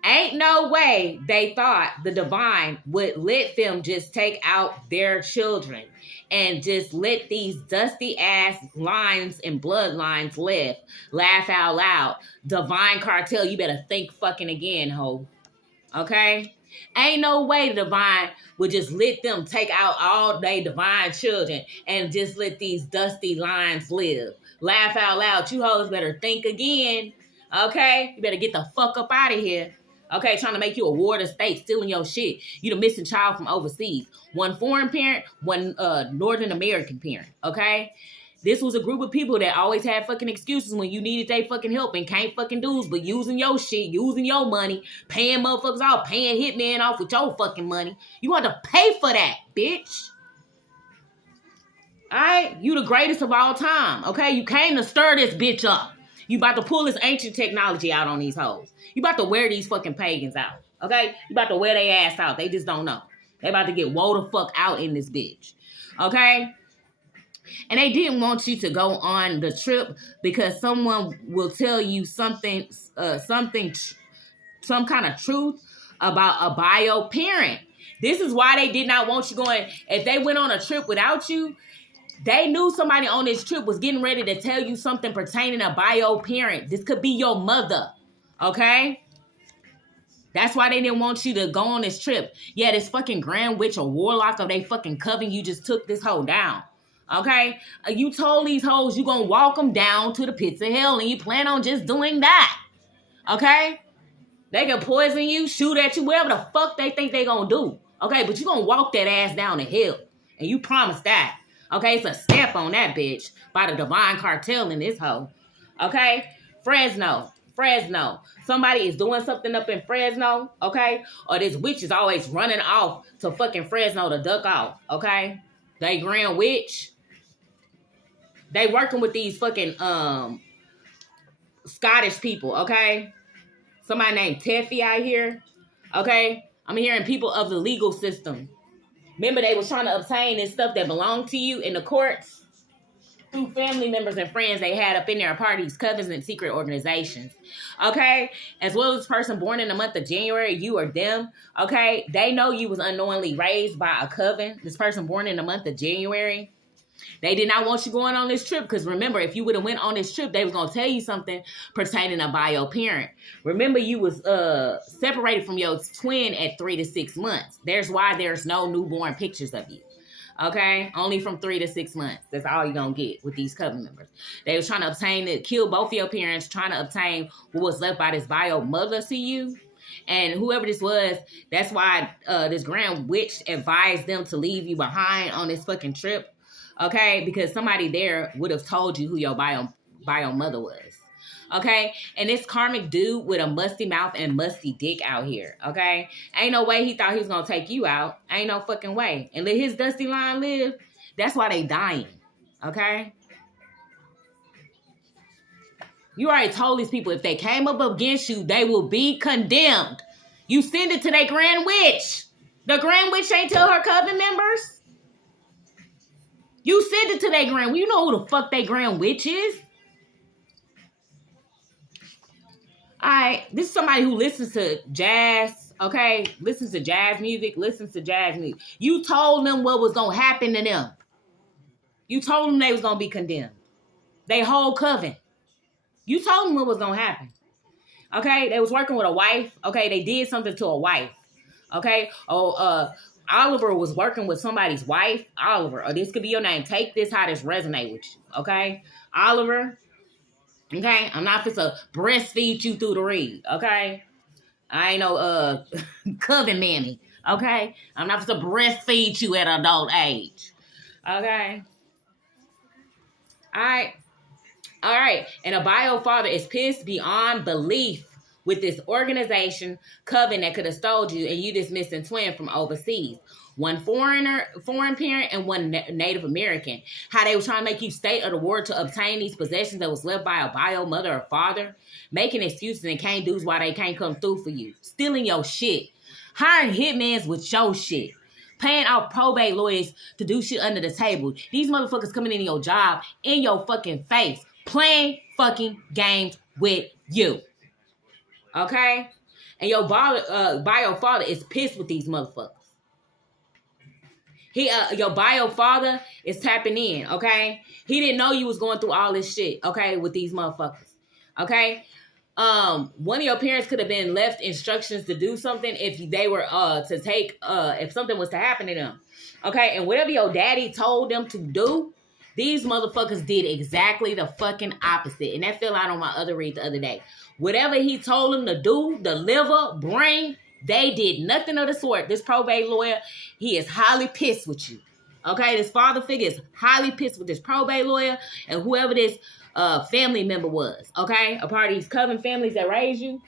ain't no way they thought the divine would let them just take out their children and just let these dusty ass lines and bloodlines live. Laugh out loud. Divine cartel, you better think fucking again, ho. Okay? Ain't no way the divine would just let them take out all their divine children and just let these dusty lines live. Laugh out loud. You hoes better think again. Okay? You better get the fuck up out of here. Okay? Trying to make you a ward of state, stealing your shit. You the missing child from overseas. One foreign parent, one Northern American parent. Okay? This was a group of people that always had fucking excuses when you needed their fucking help and can't fucking do, but using your shit, using your money, paying motherfuckers off, paying hitmen off with your fucking money. You want to pay for that, bitch. All right? You the greatest of all time, okay? You came to stir this bitch up. You about to pull this ancient technology out on these hoes. You about to wear these fucking pagans out, okay? You about to wear their ass out. They just don't know. They about to get woe the fuck out in this bitch, okay? And they didn't want you to go on the trip because someone will tell you some kind of truth about a bio parent. This is why they did not want you going. If they went on a trip without you, they knew somebody on this trip was getting ready to tell you something pertaining to bio parent. This could be your mother, okay? That's why they didn't want you to go on this trip. Yeah, this fucking grand witch or warlock of they fucking coven, you just took this hoe down, okay? You told these hoes you gonna walk them down to the pits of hell, and you plan on just doing that, okay? They can poison you, shoot at you, whatever the fuck they think they gonna do, okay? But you gonna walk that ass down the hill, and you promise that. Okay, it's a stamp on that bitch by the divine cartel in this hoe. Okay, Fresno. Somebody is doing something up in Fresno, okay? Or this witch is always running off to fucking Fresno to duck off, okay? They grand witch. They working with these fucking Scottish people, okay? Somebody named Teffy out here, okay? I'm hearing people of the legal system. Remember, they was trying to obtain this stuff that belonged to you in the courts through family members and friends they had up in their parties, covens, and secret organizations. Okay? As well as person born in the month of January, you or them. Okay? They know you was unknowingly raised by a coven. This person born in the month of January. They did not want you going on this trip because remember, if you would have went on this trip, they was going to tell you something pertaining to bio parent. Remember, you was separated from your twin at 3 to 6 months. There's why there's no newborn pictures of you. Okay? Only from 3 to 6 months. That's all you're going to get with these coven members. They was trying to obtain it, kill both of your parents, trying to obtain what was left by this bio mother to you. And whoever this was, that's why this grand witch advised them to leave you behind on this fucking trip. Okay, because somebody there would have told you who your bio mother was. Okay, and this karmic dude with a musty mouth and musty dick out here. Okay, ain't no way he thought he was gonna take you out. Ain't no fucking way. And let his dusty line live. That's why they dying. Okay, you already told these people if they came up against you, they will be condemned. You send it to their grand witch. The grand witch ain't tell her coven members. You send it to their grand. Well, you know who the fuck they grand witch is. Alright, this is somebody who listens to jazz, okay? Listens to jazz music. You told them what was going to happen to them. You told them they was going to be condemned. They whole coven. You told them what was going to happen. Okay? They was working with a wife. Okay? They did something to a wife. Okay? Oliver was working with somebody's wife. Oliver, or this could be your name. Take this how this resonate with you, okay? Oliver, okay? I'm not supposed to breastfeed you through the reed, okay? I ain't no coven mammy, okay? I'm not supposed to breastfeed you at adult age, okay? All right. And a bio father is pissed beyond belief with this organization, coven that could have stole you and you this missing twin from overseas. One foreign parent and one Native American. How they were trying to make you state of the word to obtain these possessions that was left by a bio mother or father. Making excuses and can't do why they can't come through for you. Stealing your shit. Hiring hitmans with your shit. Paying off probate lawyers to do shit under the table. These motherfuckers coming into your job in your fucking face. Playing fucking games with you. Okay? And your bio father is pissed with these motherfuckers. Your bio father is tapping in, okay? He didn't know you was going through all this shit, okay, with these motherfuckers. Okay? One of your parents could have been left instructions to do something if they were to take if something was to happen to them. Okay? And whatever your daddy told them to do, these motherfuckers did exactly the fucking opposite. And that fell out on my other read the other day. Whatever he told them to do, deliver, bring, they did nothing of the sort. This probate lawyer, he is highly pissed with you. Okay? This father figure is highly pissed with this probate lawyer and whoever this family member was. Okay? A part of these coven families that raised you.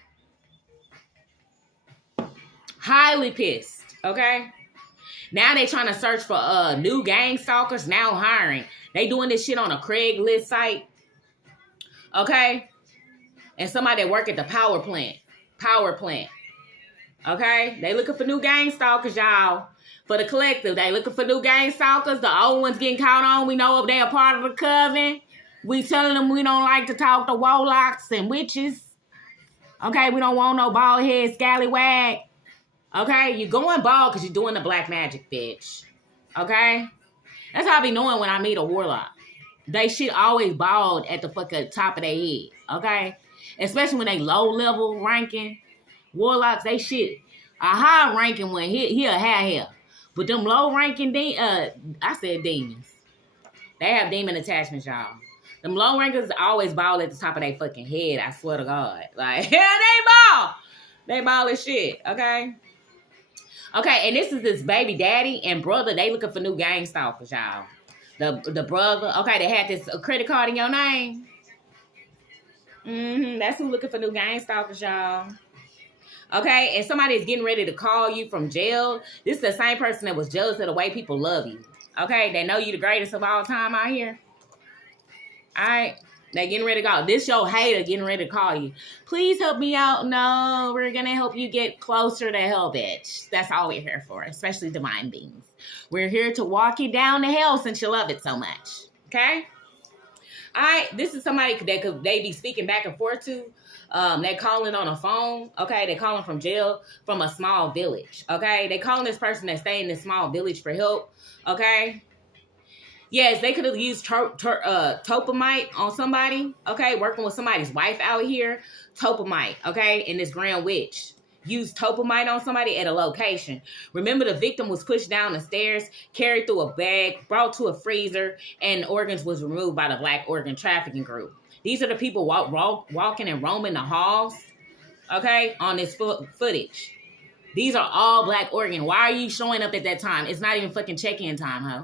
Highly pissed. Okay? Now they trying to search for new gang stalkers, now hiring. They doing this shit on a Craigslist site. Okay? And somebody that work at the power plant. Okay? They looking for new gang stalkers, y'all. For the collective, they looking for new gang stalkers. The old ones getting caught on. We know if they are part of the coven. We telling them we don't like to talk to warlocks and witches. Okay? We don't want no bald head scallywag. Okay? You're going bald because you're doing the black magic, bitch. Okay? That's how I be knowing when I meet a warlock. They shit always bald at the fucking top of their head. Okay? Especially when they low level ranking. Warlocks, they shit. A high ranking one, he'll have hair. But them low ranking, I said demons. They have demon attachments, y'all. Them low rankers always bald at the top of their fucking head. I swear to God. Like, yeah, they bald. They bald as shit, okay? Okay, and this is this baby daddy and brother. They looking for new gang stalkers, y'all. The brother, okay, they had this credit card in your name. That's who looking for new gang stalkers, y'all. Okay, and somebody is getting ready to call you from jail. This is the same person that was jealous of the way people love you. Okay, they know you the greatest of all time out here. All right, they getting ready to go. This your hater getting ready to call you. Please help me out. No, we're going to help you get closer to hell, bitch. That's all we're here for, especially divine beings. We're here to walk you down to hell since you love it so much. Okay? All right, this is somebody that they be speaking back and forth to. They calling on a phone, okay? They calling from jail from a small village, okay? They calling this person that stay in this small village for help, okay? Yes, they could have used topamite on somebody, okay? Working with somebody's wife out here, topamite, okay? And this Grand Witch used topamite on somebody at a location. Remember, the victim was pushed down the stairs, carried through a bag, brought to a freezer, and organs was removed by the Black Organ Trafficking Group. These are the people walking and roaming the halls, okay, on this footage. These are all Black organ. Why are you showing up at that time? It's not even fucking check-in time, huh?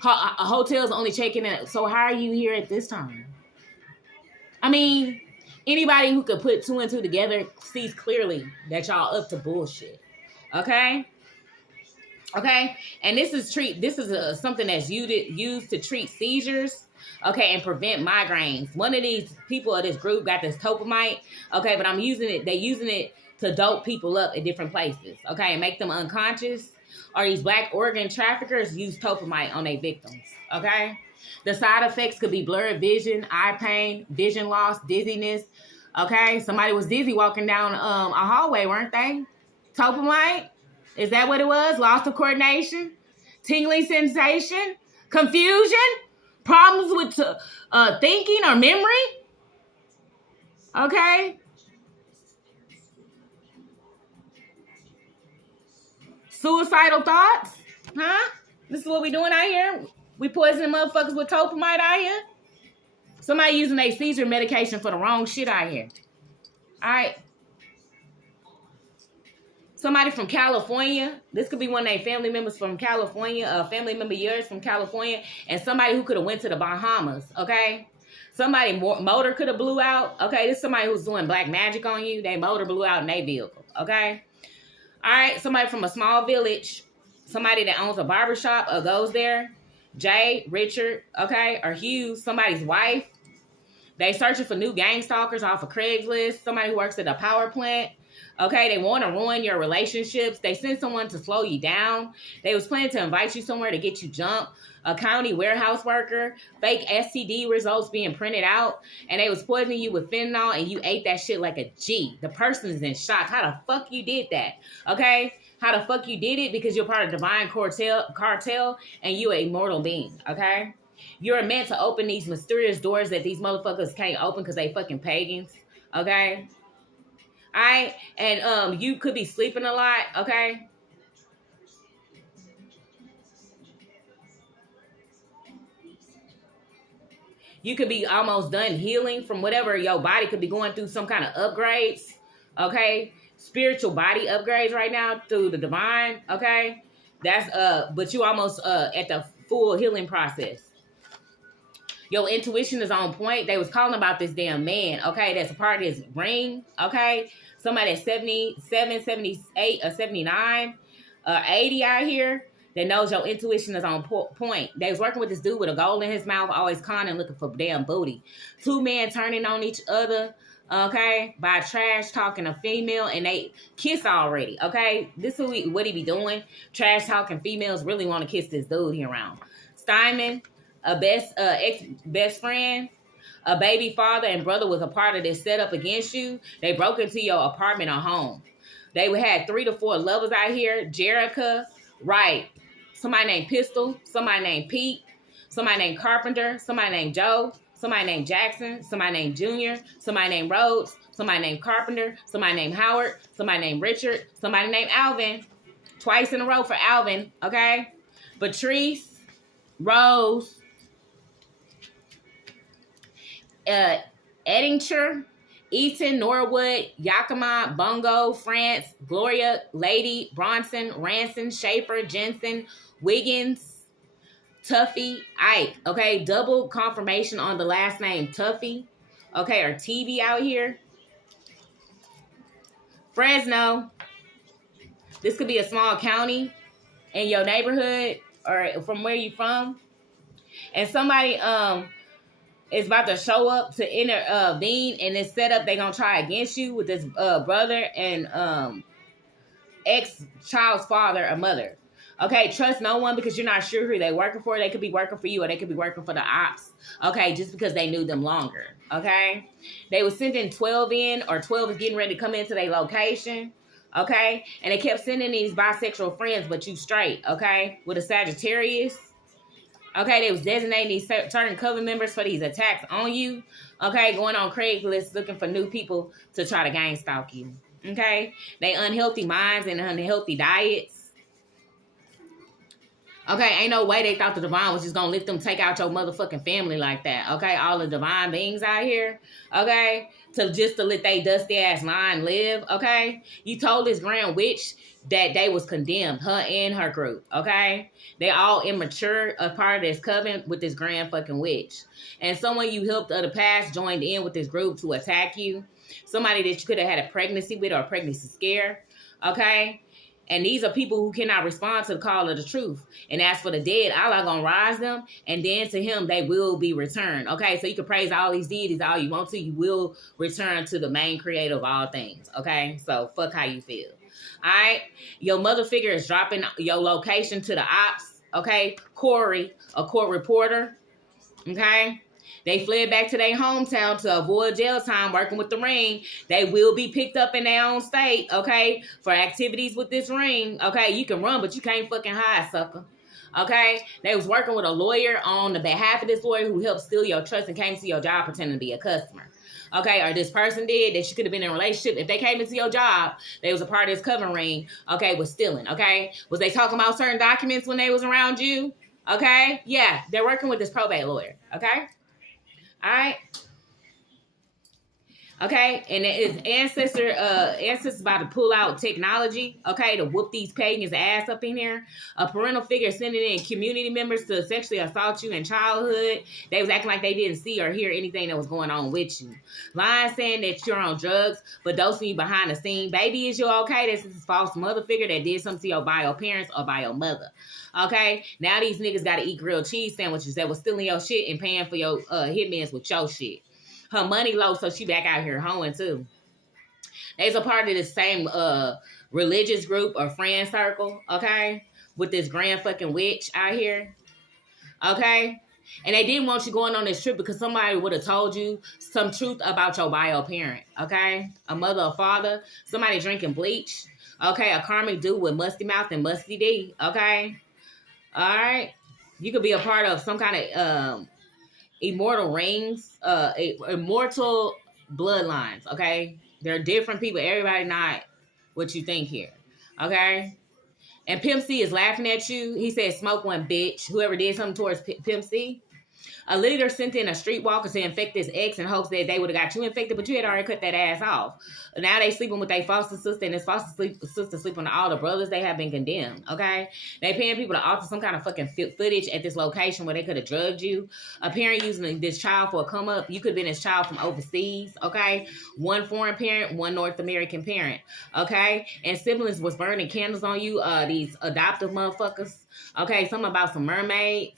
Hotels only check-in at, so how are you here at this time? I mean, anybody who could put two and two together sees clearly that y'all up to bullshit, okay? Okay, and this is something that's used to treat seizures, okay, and prevent migraines. One of these people of this group got this topamite, okay, but they're using it to dope people up at different places, okay, and make them unconscious. Or these Black organ traffickers use topamite on their victims, okay? The side effects could be blurred vision, eye pain, vision loss, dizziness, okay? Somebody was dizzy walking down a hallway, weren't they? Topamite? Is that what it was? Loss of coordination? Tingling sensation? Confusion? Problems with thinking or memory? Okay? Suicidal thoughts? Huh? This is what we doing out here? We poisoning motherfuckers with topamite out here? Somebody using a seizure medication for the wrong shit out here. All right. Somebody from California. This could be one of their family members from California, a family member yours from California, and somebody who could have went to the Bahamas, okay? Somebody motor could have blew out, okay? This is somebody who's doing black magic on you. Their motor blew out in their vehicle, okay? All right, somebody from a small village, somebody that owns a barbershop or goes there, Jay, Richard, okay, or Hugh, somebody's wife. They searching for new gang stalkers off of Craigslist, somebody who works at a power plant. Okay, they want to ruin your relationships. They send someone to slow you down. They was planning to invite you somewhere to get you jumped. A county warehouse worker, fake STD results being printed out, and they was poisoning you with fentanyl, and you ate that shit like a G. The person is in shock. How the fuck you did that? Okay? How the fuck you did it? Because you're part of divine cartel, and you an immortal being. Okay? You're meant to open these mysterious doors that these motherfuckers can't open because they fucking pagans. Okay? All right? And you could be sleeping a lot. Okay? You could be almost done healing from whatever your body could be going through, some kind of upgrades, okay? Spiritual body upgrades right now through the divine, okay? That's, but you almost at the full healing process. Your intuition is on point. They was calling about this damn man, okay? That's a part of this ring, okay? Somebody that's 77, 78, or 79, 80 out here. That knows your intuition is on point. They was working with this dude with a gold in his mouth, always conning, looking for damn booty. Two men turning on each other, okay, by trash talking a female, and they kiss already, okay? This is what he be doing. Trash talking females really want to kiss this dude here around. Steinman, a ex-best friend, A baby father and brother was a part of this setup against you. They broke into your apartment or home. They had 3 to 4 lovers out here. Jerica, right. Somebody named Pistol. Somebody named Pete. Somebody named Carpenter. Somebody named Joe. Somebody named Jackson. Somebody named Junior. Somebody named Rhodes. Somebody named Carpenter. Somebody named Howard. Somebody named Richard. Somebody named Alvin. Twice in a row for Alvin, okay? Patrice, Rose, Ettinger, Eaton, Norwood, Yakima, Bongo, France, Gloria, Lady, Bronson, Ranson, Schaefer, Jensen, Wiggins, Tuffy, Ike. Okay, double confirmation on the last name Tuffy. Okay, or TV out here. Fresno. This could be a small county in your neighborhood or from where you from. And somebody is about to show up to intervene in this setup. They're going to try against you with this brother and ex-child's father or mother. Okay, trust no one because you're not sure who they're working for. They could be working for you or they could be working for the ops. Okay, just because they knew them longer. Okay, they were sending 12 in or 12 is getting ready to come into their location. Okay, and they kept sending these bisexual friends, but you straight. Okay, with a Sagittarius. Okay, they was designating these certain coven members for these attacks on you. Okay, going on Craigslist looking for new people to try to gangstalk you. Okay, they unhealthy minds and unhealthy diets. Okay, ain't no way they thought the divine was just gonna let them take out your motherfucking family like that. Okay, all the divine beings out here. Okay, to let they dusty ass line live. Okay, you told this grand witch that they was condemned, her and her group. Okay, they all immature, a part of this coven with this grand fucking witch, and someone you helped of the past joined in with this group to attack you. Somebody that you could have had a pregnancy with or a pregnancy scare. Okay. And these are people who cannot respond to the call of the truth. And as for the dead, Allah gonna rise them, and then to him they will be returned. Okay, so you can praise all these deities all you want to. You will return to the main creator of all things. Okay, so fuck how you feel. All right, your mother figure is dropping your location to the ops. Okay, Corey, a court reporter. Okay. They fled back to their hometown to avoid jail time working with the ring. They will be picked up in their own state, okay, for activities with this ring. Okay, you can run, but you can't fucking hide, sucker. Okay, they was working with a lawyer on the behalf of this lawyer who helped steal your trust and came to your job pretending to be a customer. Okay, or this person did that you could have been in a relationship. If they came into your job, they was a part of this coven ring, okay, was stealing, okay? Was they talking about certain documents when they was around you? Okay, yeah, they're working with this probate lawyer, okay? All right. Okay, and his ancestors about to pull out technology, okay, to whoop these pagans' ass up in here. A parental figure sending in community members to sexually assault you in childhood. They was acting like they didn't see or hear anything that was going on with you. Lying saying that you're on drugs, but dosing you behind the scene. Baby, is you okay? This is a false mother figure that did something to your bio parents or bio mother. Okay, now these niggas got to eat grilled cheese sandwiches that was stealing your shit and paying for your hitmans with your shit. Her money low, so she back out here hoeing too. They's a part of the same religious group or friend circle, okay? With this grand fucking witch out here, okay? And they didn't want you going on this trip because somebody would have told you some truth about your bio parent, okay? A mother or father, somebody drinking bleach, okay? A karmic dude with musty mouth and musty D, okay? All right? You could be a part of some kind of immortal rings, immortal bloodlines, okay? They're different people. Everybody not what you think here, okay? And Pimp C is laughing at you. He said, smoke one, bitch. Whoever did something towards Pimp C. A leader sent in a streetwalker to infect his ex in hopes that they would have got you infected, but you had already cut that ass off. Now they sleeping with their foster sister, and his foster sister sleeping with all the brothers. They have been condemned, okay? They paying people to alter some kind of fucking footage at this location where they could have drugged you. A parent using this child for a come-up. You could have been this child from overseas, okay? One foreign parent, one North American parent, okay? And siblings was burning candles on you, these adoptive motherfuckers, okay? Something about some mermaids.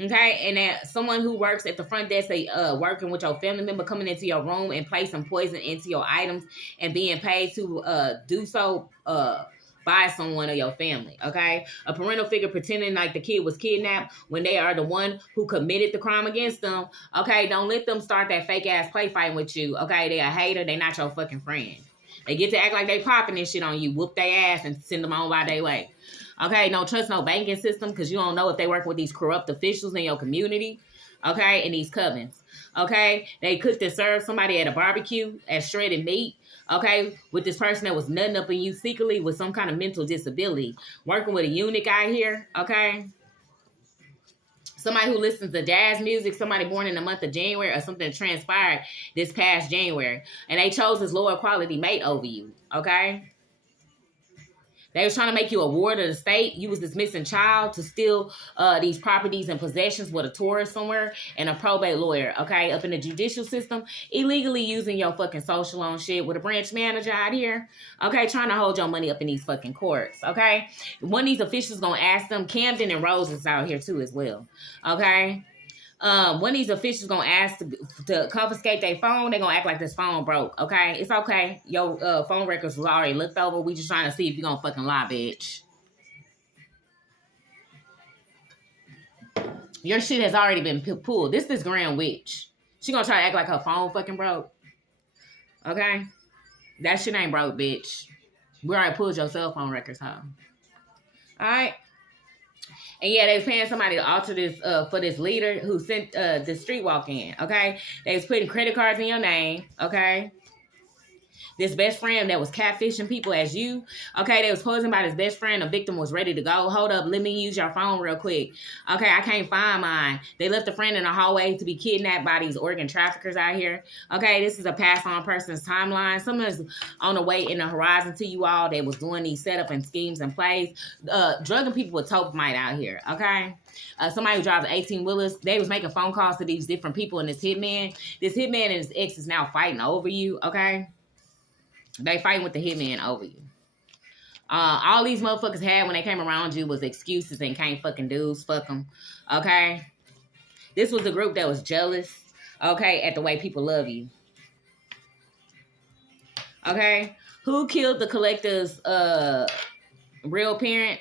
Okay, and that someone who works at the front desk, they working with your family member coming into your room and placing poison into your items and being paid to do so by by someone of your family, okay? A parental figure pretending like the kid was kidnapped when they are the one who committed the crime against them, okay? Don't let them start that fake-ass play fighting with you, okay? They a hater. They not your fucking friend. They get to act like they popping this shit on you, whoop their ass, and send them on by their way. Okay, don't trust no banking system because you don't know if they work with these corrupt officials in your community, okay, and these covens. Okay, they cooked and served somebody at a barbecue as shredded meat. Okay, with this person that was nutting up in you secretly with some kind of mental disability. Working with a eunuch out here, okay? Somebody who listens to jazz music, somebody born in the month of January or something transpired this past January. And they chose this lower quality mate over you, okay? They was trying to make you a ward of the state. You was this missing child to steal these properties and possessions with a tourist somewhere and a probate lawyer, okay? Up in the judicial system, illegally using your fucking social on shit with a branch manager out here, okay? Trying to hold your money up in these fucking courts, okay? One of these officials gonna ask them. Camden and Rose is out here too as well, okay? One of these officials gonna ask to confiscate their phone. They gonna act like this phone broke. Okay, it's okay. Your phone records was already looked over. We just trying to see if you gonna fucking lie, bitch. Your shit has already been pulled. This Grand Witch. She gonna try to act like her phone fucking broke. Okay, that shit ain't broke, bitch. We already pulled your cell phone records, huh? All right. And yeah, they was paying somebody to alter this for this leader who sent the street walk in, okay? They was putting credit cards in your name, okay? This best friend that was catfishing people as you, okay? They was posing by his best friend. The victim was ready to go. Hold up, let me use your phone real quick. Okay, I can't find mine. They left a friend in the hallway to be kidnapped by these organ traffickers out here. Okay, this is a pass-on person's timeline. Someone's on the way in the horizon to you all. They was doing these setup and schemes and plays. Drugging people with topamite out here, okay? Somebody who drives 18-wheelers, they was making phone calls to these different people and this hitman. This hitman and his ex is now fighting over you, okay? They fighting with the hitman over you. All these motherfuckers had when they came around you was excuses and can't fucking dudes. Fuck them. Okay? This was a group that was jealous, okay, at the way people love you. Okay? Who killed the collector's real parent?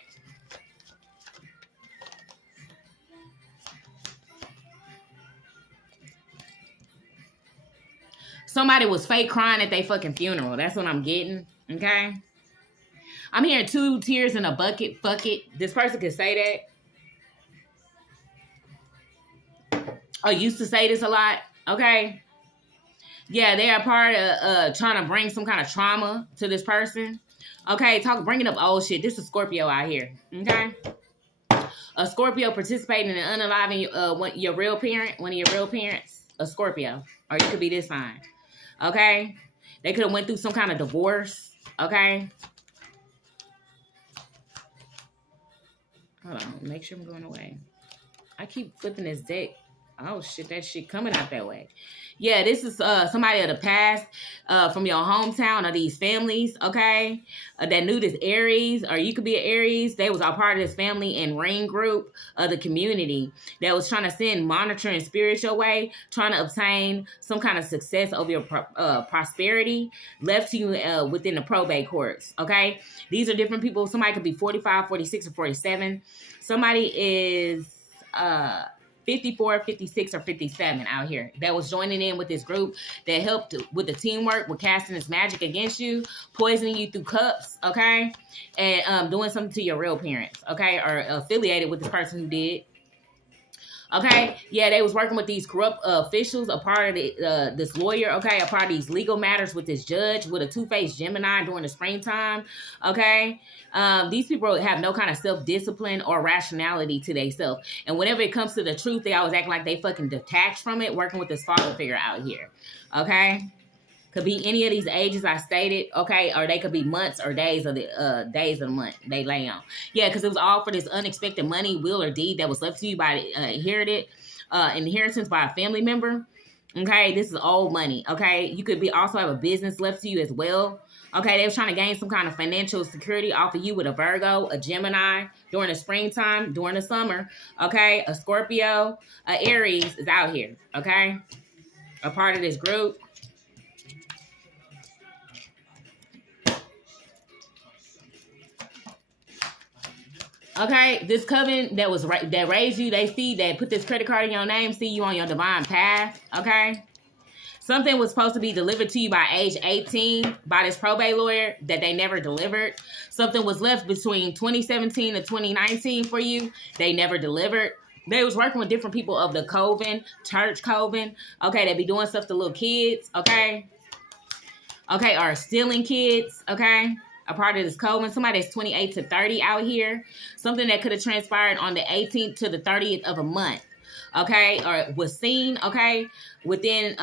Somebody was fake crying at their fucking funeral. That's what I'm getting. Okay? I'm hearing 2 tears in a bucket. Fuck it. This person could say that. I used to say this a lot. Okay? Yeah, they are part of trying to bring some kind of trauma to this person. Okay? Bringing up old shit. This is Scorpio out here. Okay? A Scorpio participating in unaliving your real parent, one of your real parents. A Scorpio. Or you could be this sign. Okay? They could have went through some kind of divorce. Okay? Hold on. Make sure I'm going away. I keep flipping this deck. Oh, shit. That shit coming out that way. Yeah, this is somebody of the past from your hometown or these families, okay, that knew this Aries, or you could be an Aries. They was a part of this family and ring group of the community that was trying to send monitoring spirits your way, trying to obtain some kind of success over your prosperity left to you within the probate courts, okay? These are different people. Somebody could be 45, 46, or 47. Somebody is 54, 56, or 57 out here that was joining in with this group that helped with the teamwork, with casting this magic against you, poisoning you through cups, okay? And doing something to your real parents, okay? Or affiliated with this person who did. Okay, yeah, they was working with these corrupt officials, a part of this lawyer, okay, a part of these legal matters with this judge, with a two-faced Gemini during the springtime, okay? These people have no kind of self-discipline or rationality to themselves. And whenever it comes to the truth, they always act like they fucking detached from it, working with this father figure out here, okay? Could be any of these ages I stated, okay, or they could be months or days of the month they lay on. Yeah, because it was all for this unexpected money, will, or deed that was left to you by inheritance by a family member. Okay, this is old money. Okay, you could be also have a business left to you as well. Okay, they were trying to gain some kind of financial security off of you with a Virgo, a Gemini during the springtime, during the summer. Okay, a Scorpio, a Aries is out here. Okay, a part of this group. Okay, this coven that raised you, they see that put this credit card in your name, see you on your divine path. Okay, something was supposed to be delivered to you by age 18 by this probate lawyer that they never delivered. Something was left between 2017 and 2019 for you. They never delivered. They was working with different people of the coven, church coven. Okay, they be doing stuff to little kids. Okay, or stealing kids. Okay. A part of this coven, somebody that's 28 to 30 out here, something that could have transpired on the 18th to the 30th of a month, okay, or was seen, okay, within,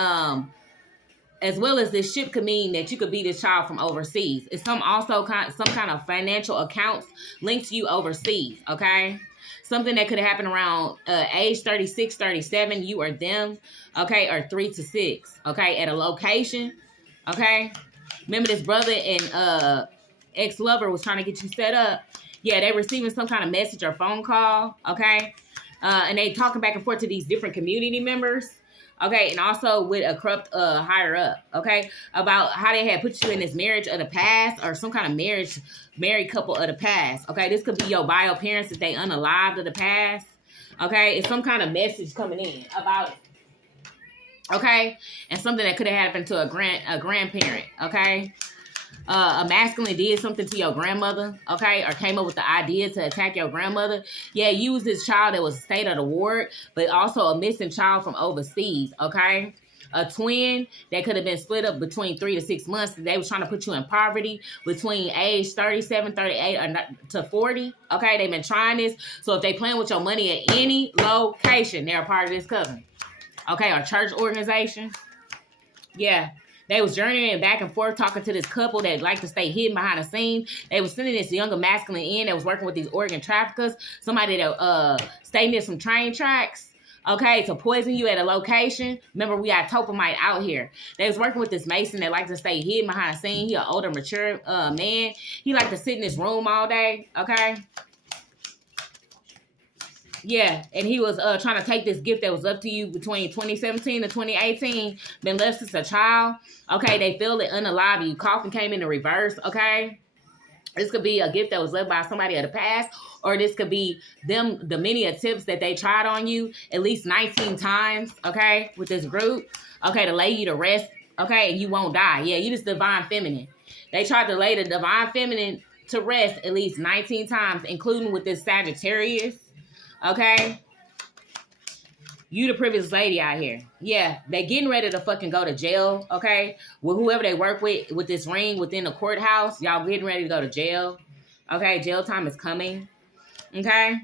as well as this ship could mean that you could be this child from overseas. It's some kind of financial accounts linked to you overseas, okay, something that could have happened around age 36, 37, you or them, okay, or 3 to 6, okay, at a location, okay. Remember this brother and ex-lover was trying to get you set up. Yeah, they receiving some kind of message or phone call, okay? And they talking back and forth to these different community members, okay? And also with a corrupt higher up, okay? About how they had put you in this marriage of the past or some kind of married couple of the past, okay? This could be your bio parents if they unalived of the past, okay? It's some kind of message coming in about it, okay? And something that could have happened to a grandparent, okay? A masculine did something to your grandmother, okay, or came up with the idea to attack your grandmother. Yeah, use this child that was state of the ward, but also a missing child from overseas, okay? A twin that could have been split up between 3 to 6 months. They was trying to put you in poverty between age 37, 38 to 40, okay? They've been trying this. So if they playing with your money at any location, they're a part of this coven, okay, or church organization. Yeah. They was journeying back and forth talking to this couple that like to stay hidden behind the scenes. They was sending this younger masculine in that was working with these organ traffickers. Somebody that stayed near some train tracks, okay, to poison you at a location. Remember, we got topamite out here. They was working with this Mason that like to stay hidden behind the scene. He an older, mature man. He like to sit in his room all day, okay? Yeah, and he was trying to take this gift that was up to you between 2017 and 2018, been left since a child. Okay, they feel it unalive you. Coffin came in the reverse, okay? This could be a gift that was left by somebody of the past, or this could be them, the many attempts that they tried on you at least 19 times, okay, with this group, okay, to lay you to rest, okay, and you won't die. Yeah, you just divine feminine. They tried to lay the divine feminine to rest at least 19 times, including with this Sagittarius. Okay? You the privileged lady out here. Yeah, they getting ready to fucking go to jail, okay? With whoever they work with this ring within the courthouse, y'all getting ready to go to jail. Okay, jail time is coming. Okay?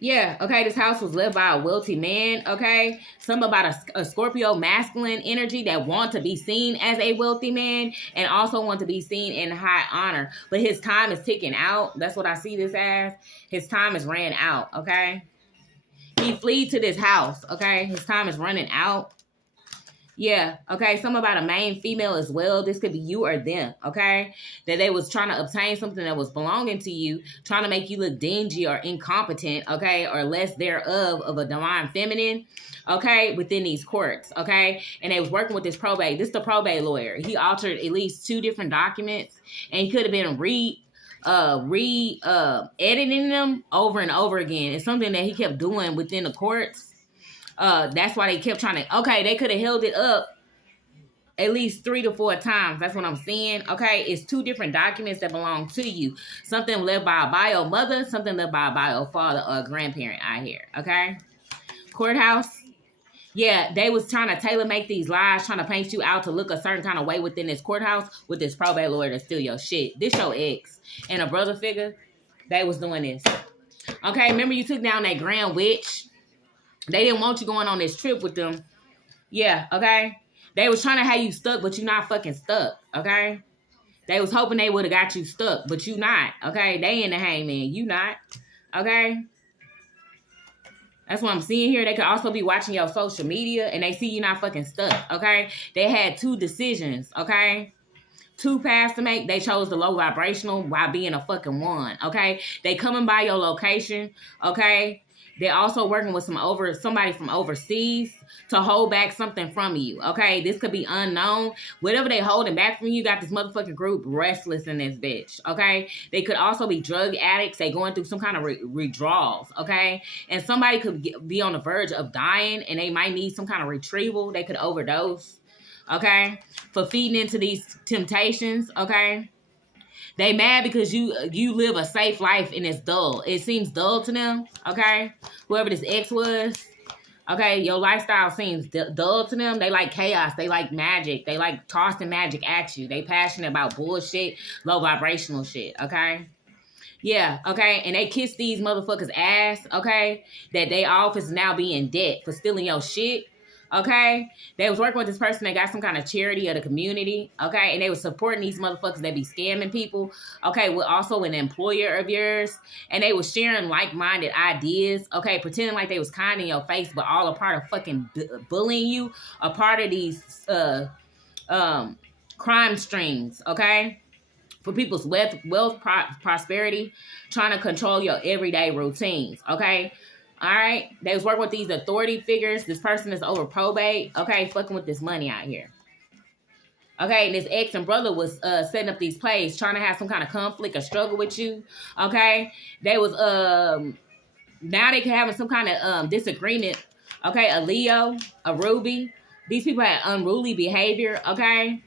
Yeah, okay, this house was led by a wealthy man, okay? Something about a Scorpio masculine energy that want to be seen as a wealthy man and also want to be seen in high honor. But his time is ticking out. That's what I see this as. His time is ran out, okay? He fled to this house, okay? His time is running out. Yeah, okay, something about a main female as well. This could be you or them, okay? That they was trying to obtain something that was belonging to you, trying to make you look dingy or incompetent, okay? Or less thereof of a divine feminine, okay? Within these courts, okay? And they was working with this probate. This is the probate lawyer. He altered at least 2 different documents, and he could have been editing them over and over again. It's something that he kept doing within the courts. That's why they kept trying to, okay, they could have held it up at least 3 to 4 times. That's what I'm saying. Okay, it's 2 different documents that belong to you. Something left by a bio mother, something left by a bio father or a grandparent out here. Okay, courthouse. Yeah, they was trying to tailor make these lies, trying to paint you out to look a certain kind of way within this courthouse with this probate lawyer to steal your shit. This your ex and a brother figure. They was doing this. Okay, remember you took down that grand witch. They didn't want you going on this trip with them. Yeah, okay? They was trying to have you stuck, but you not fucking stuck, okay? They was hoping they would have got you stuck, but you not, okay? They in the hangman, you not, okay? That's what I'm seeing here. They could also be watching your social media, and they see you not fucking stuck, okay? They had 2 decisions, okay? 2 paths to make. They chose the low vibrational while being a fucking 1. Okay, they coming by your location. Okay, they're also working with somebody from overseas to hold back something from you. Okay, this could be unknown. Whatever they holding back from you, got this motherfucking group restless in this bitch. Okay, they could also be drug addicts. They going through some kind of withdrawals. Okay, and somebody could be on the verge of dying, and they might need some kind of retrieval. They could overdose. Okay, for feeding into these temptations. Okay, they mad because you live a safe life and it's dull. It seems dull to them. Okay, whoever this ex was. Okay, your lifestyle seems dull to them. They like chaos. They like magic. They like tossing magic at you. They passionate about bullshit, low vibrational shit. Okay. Yeah, okay, and they kiss these motherfuckers' ass. Okay, that they office now be in debt for stealing your shit. Okay, they was working with this person that got some kind of charity of the community. Okay, and they was supporting these motherfuckers that be scamming people. Okay, with also an employer of yours, and they was sharing like-minded ideas. Okay, pretending like they was kind in your face, but all a part of fucking bullying you, a part of these crime strings. Okay, for people's wealth prosperity, trying to control your everyday routines. Okay. All right, they was working with these authority figures. This person is over probate. Okay, fucking with this money out here. Okay, and this ex and brother was setting up these plays, trying to have some kind of conflict or struggle with you. Okay, they was now they can having some kind of disagreement. Okay, a Leo, a Ruby. These people had unruly behavior. Okay.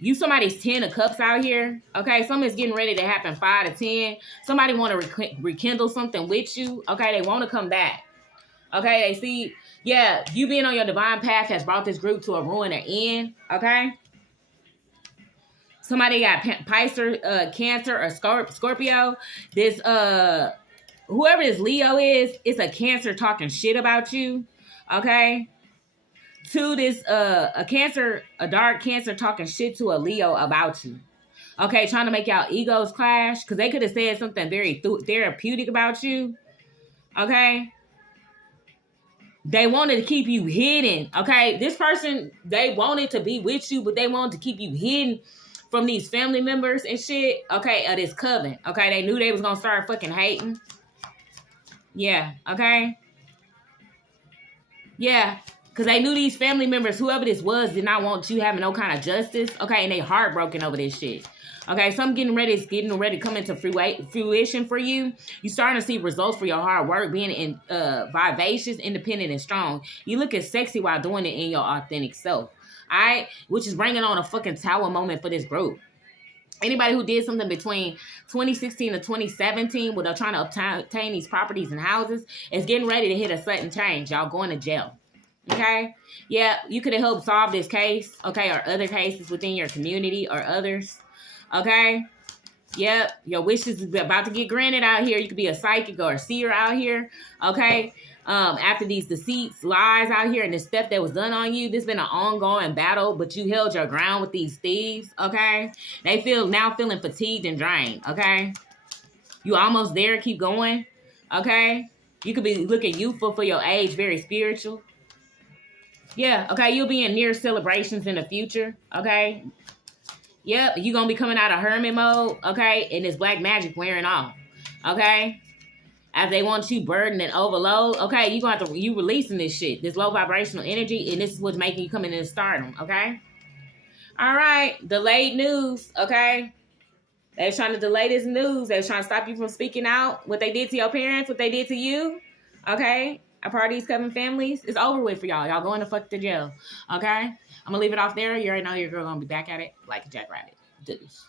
You somebody's 10 of cups out here. Okay, something's getting ready to happen 5 to 10. Somebody want to rekindle something with you. Okay, they want to come back. Okay, they see, yeah, you being on your divine path has brought this group to a ruin or end. Okay. Somebody got Pisces, Cancer, or Scorpio. This, whoever this Leo is, it's a Cancer talking shit about you. Okay. To this, a dark Cancer talking shit to a Leo about you. Okay, trying to make y'all egos clash because they could have said something very therapeutic about you. Okay, they wanted to keep you hidden. Okay, this person, they wanted to be with you, but they wanted to keep you hidden from these family members and shit. Okay, of this coven. Okay, they knew they was gonna start fucking hating. Yeah. Okay. Yeah. Because they knew these family members, whoever this was, did not want you having no kind of justice. Okay, and they heartbroken over this shit. Okay, something getting ready to come into fruition for you. You starting to see results for your hard work, being vivacious, independent, and strong. You looking sexy while doing it in your authentic self. All right, which is bringing on a fucking tower moment for this group. Anybody who did something between 2016 to 2017 where they're trying to obtain these properties and houses is getting ready to hit a sudden change. Y'all going to jail. Okay, yeah, you could have helped solve this case, okay, or other cases within your community or others, okay? Yep, your wishes is about to get granted out here. You could be a psychic or a seer out here, okay? After these deceits, lies out here, and the stuff that was done on you, this been an ongoing battle, but you held your ground with these thieves, okay? They now feeling fatigued and drained, okay? You almost there, keep going, okay? You could be looking youthful for your age, very spiritual. Yeah, okay, you'll be in near celebrations in the future, okay? Yep, you're going to be coming out of hermit mode, okay? And this black magic wearing off, okay? As they want you burdened and overload, okay? You're going to have to, you releasing this shit, this low vibrational energy, and this is what's making you come into stardom, okay? All right, delayed news, okay? They're trying to delay this news. They're trying to stop you from speaking out. What they did to your parents, what they did to you, okay? A part of these coven families, it's over with for y'all. Y'all going to fuck to jail. Okay? I'm going to leave it off there. You already know your girl going to be back at it like a jackrabbit. Deuce.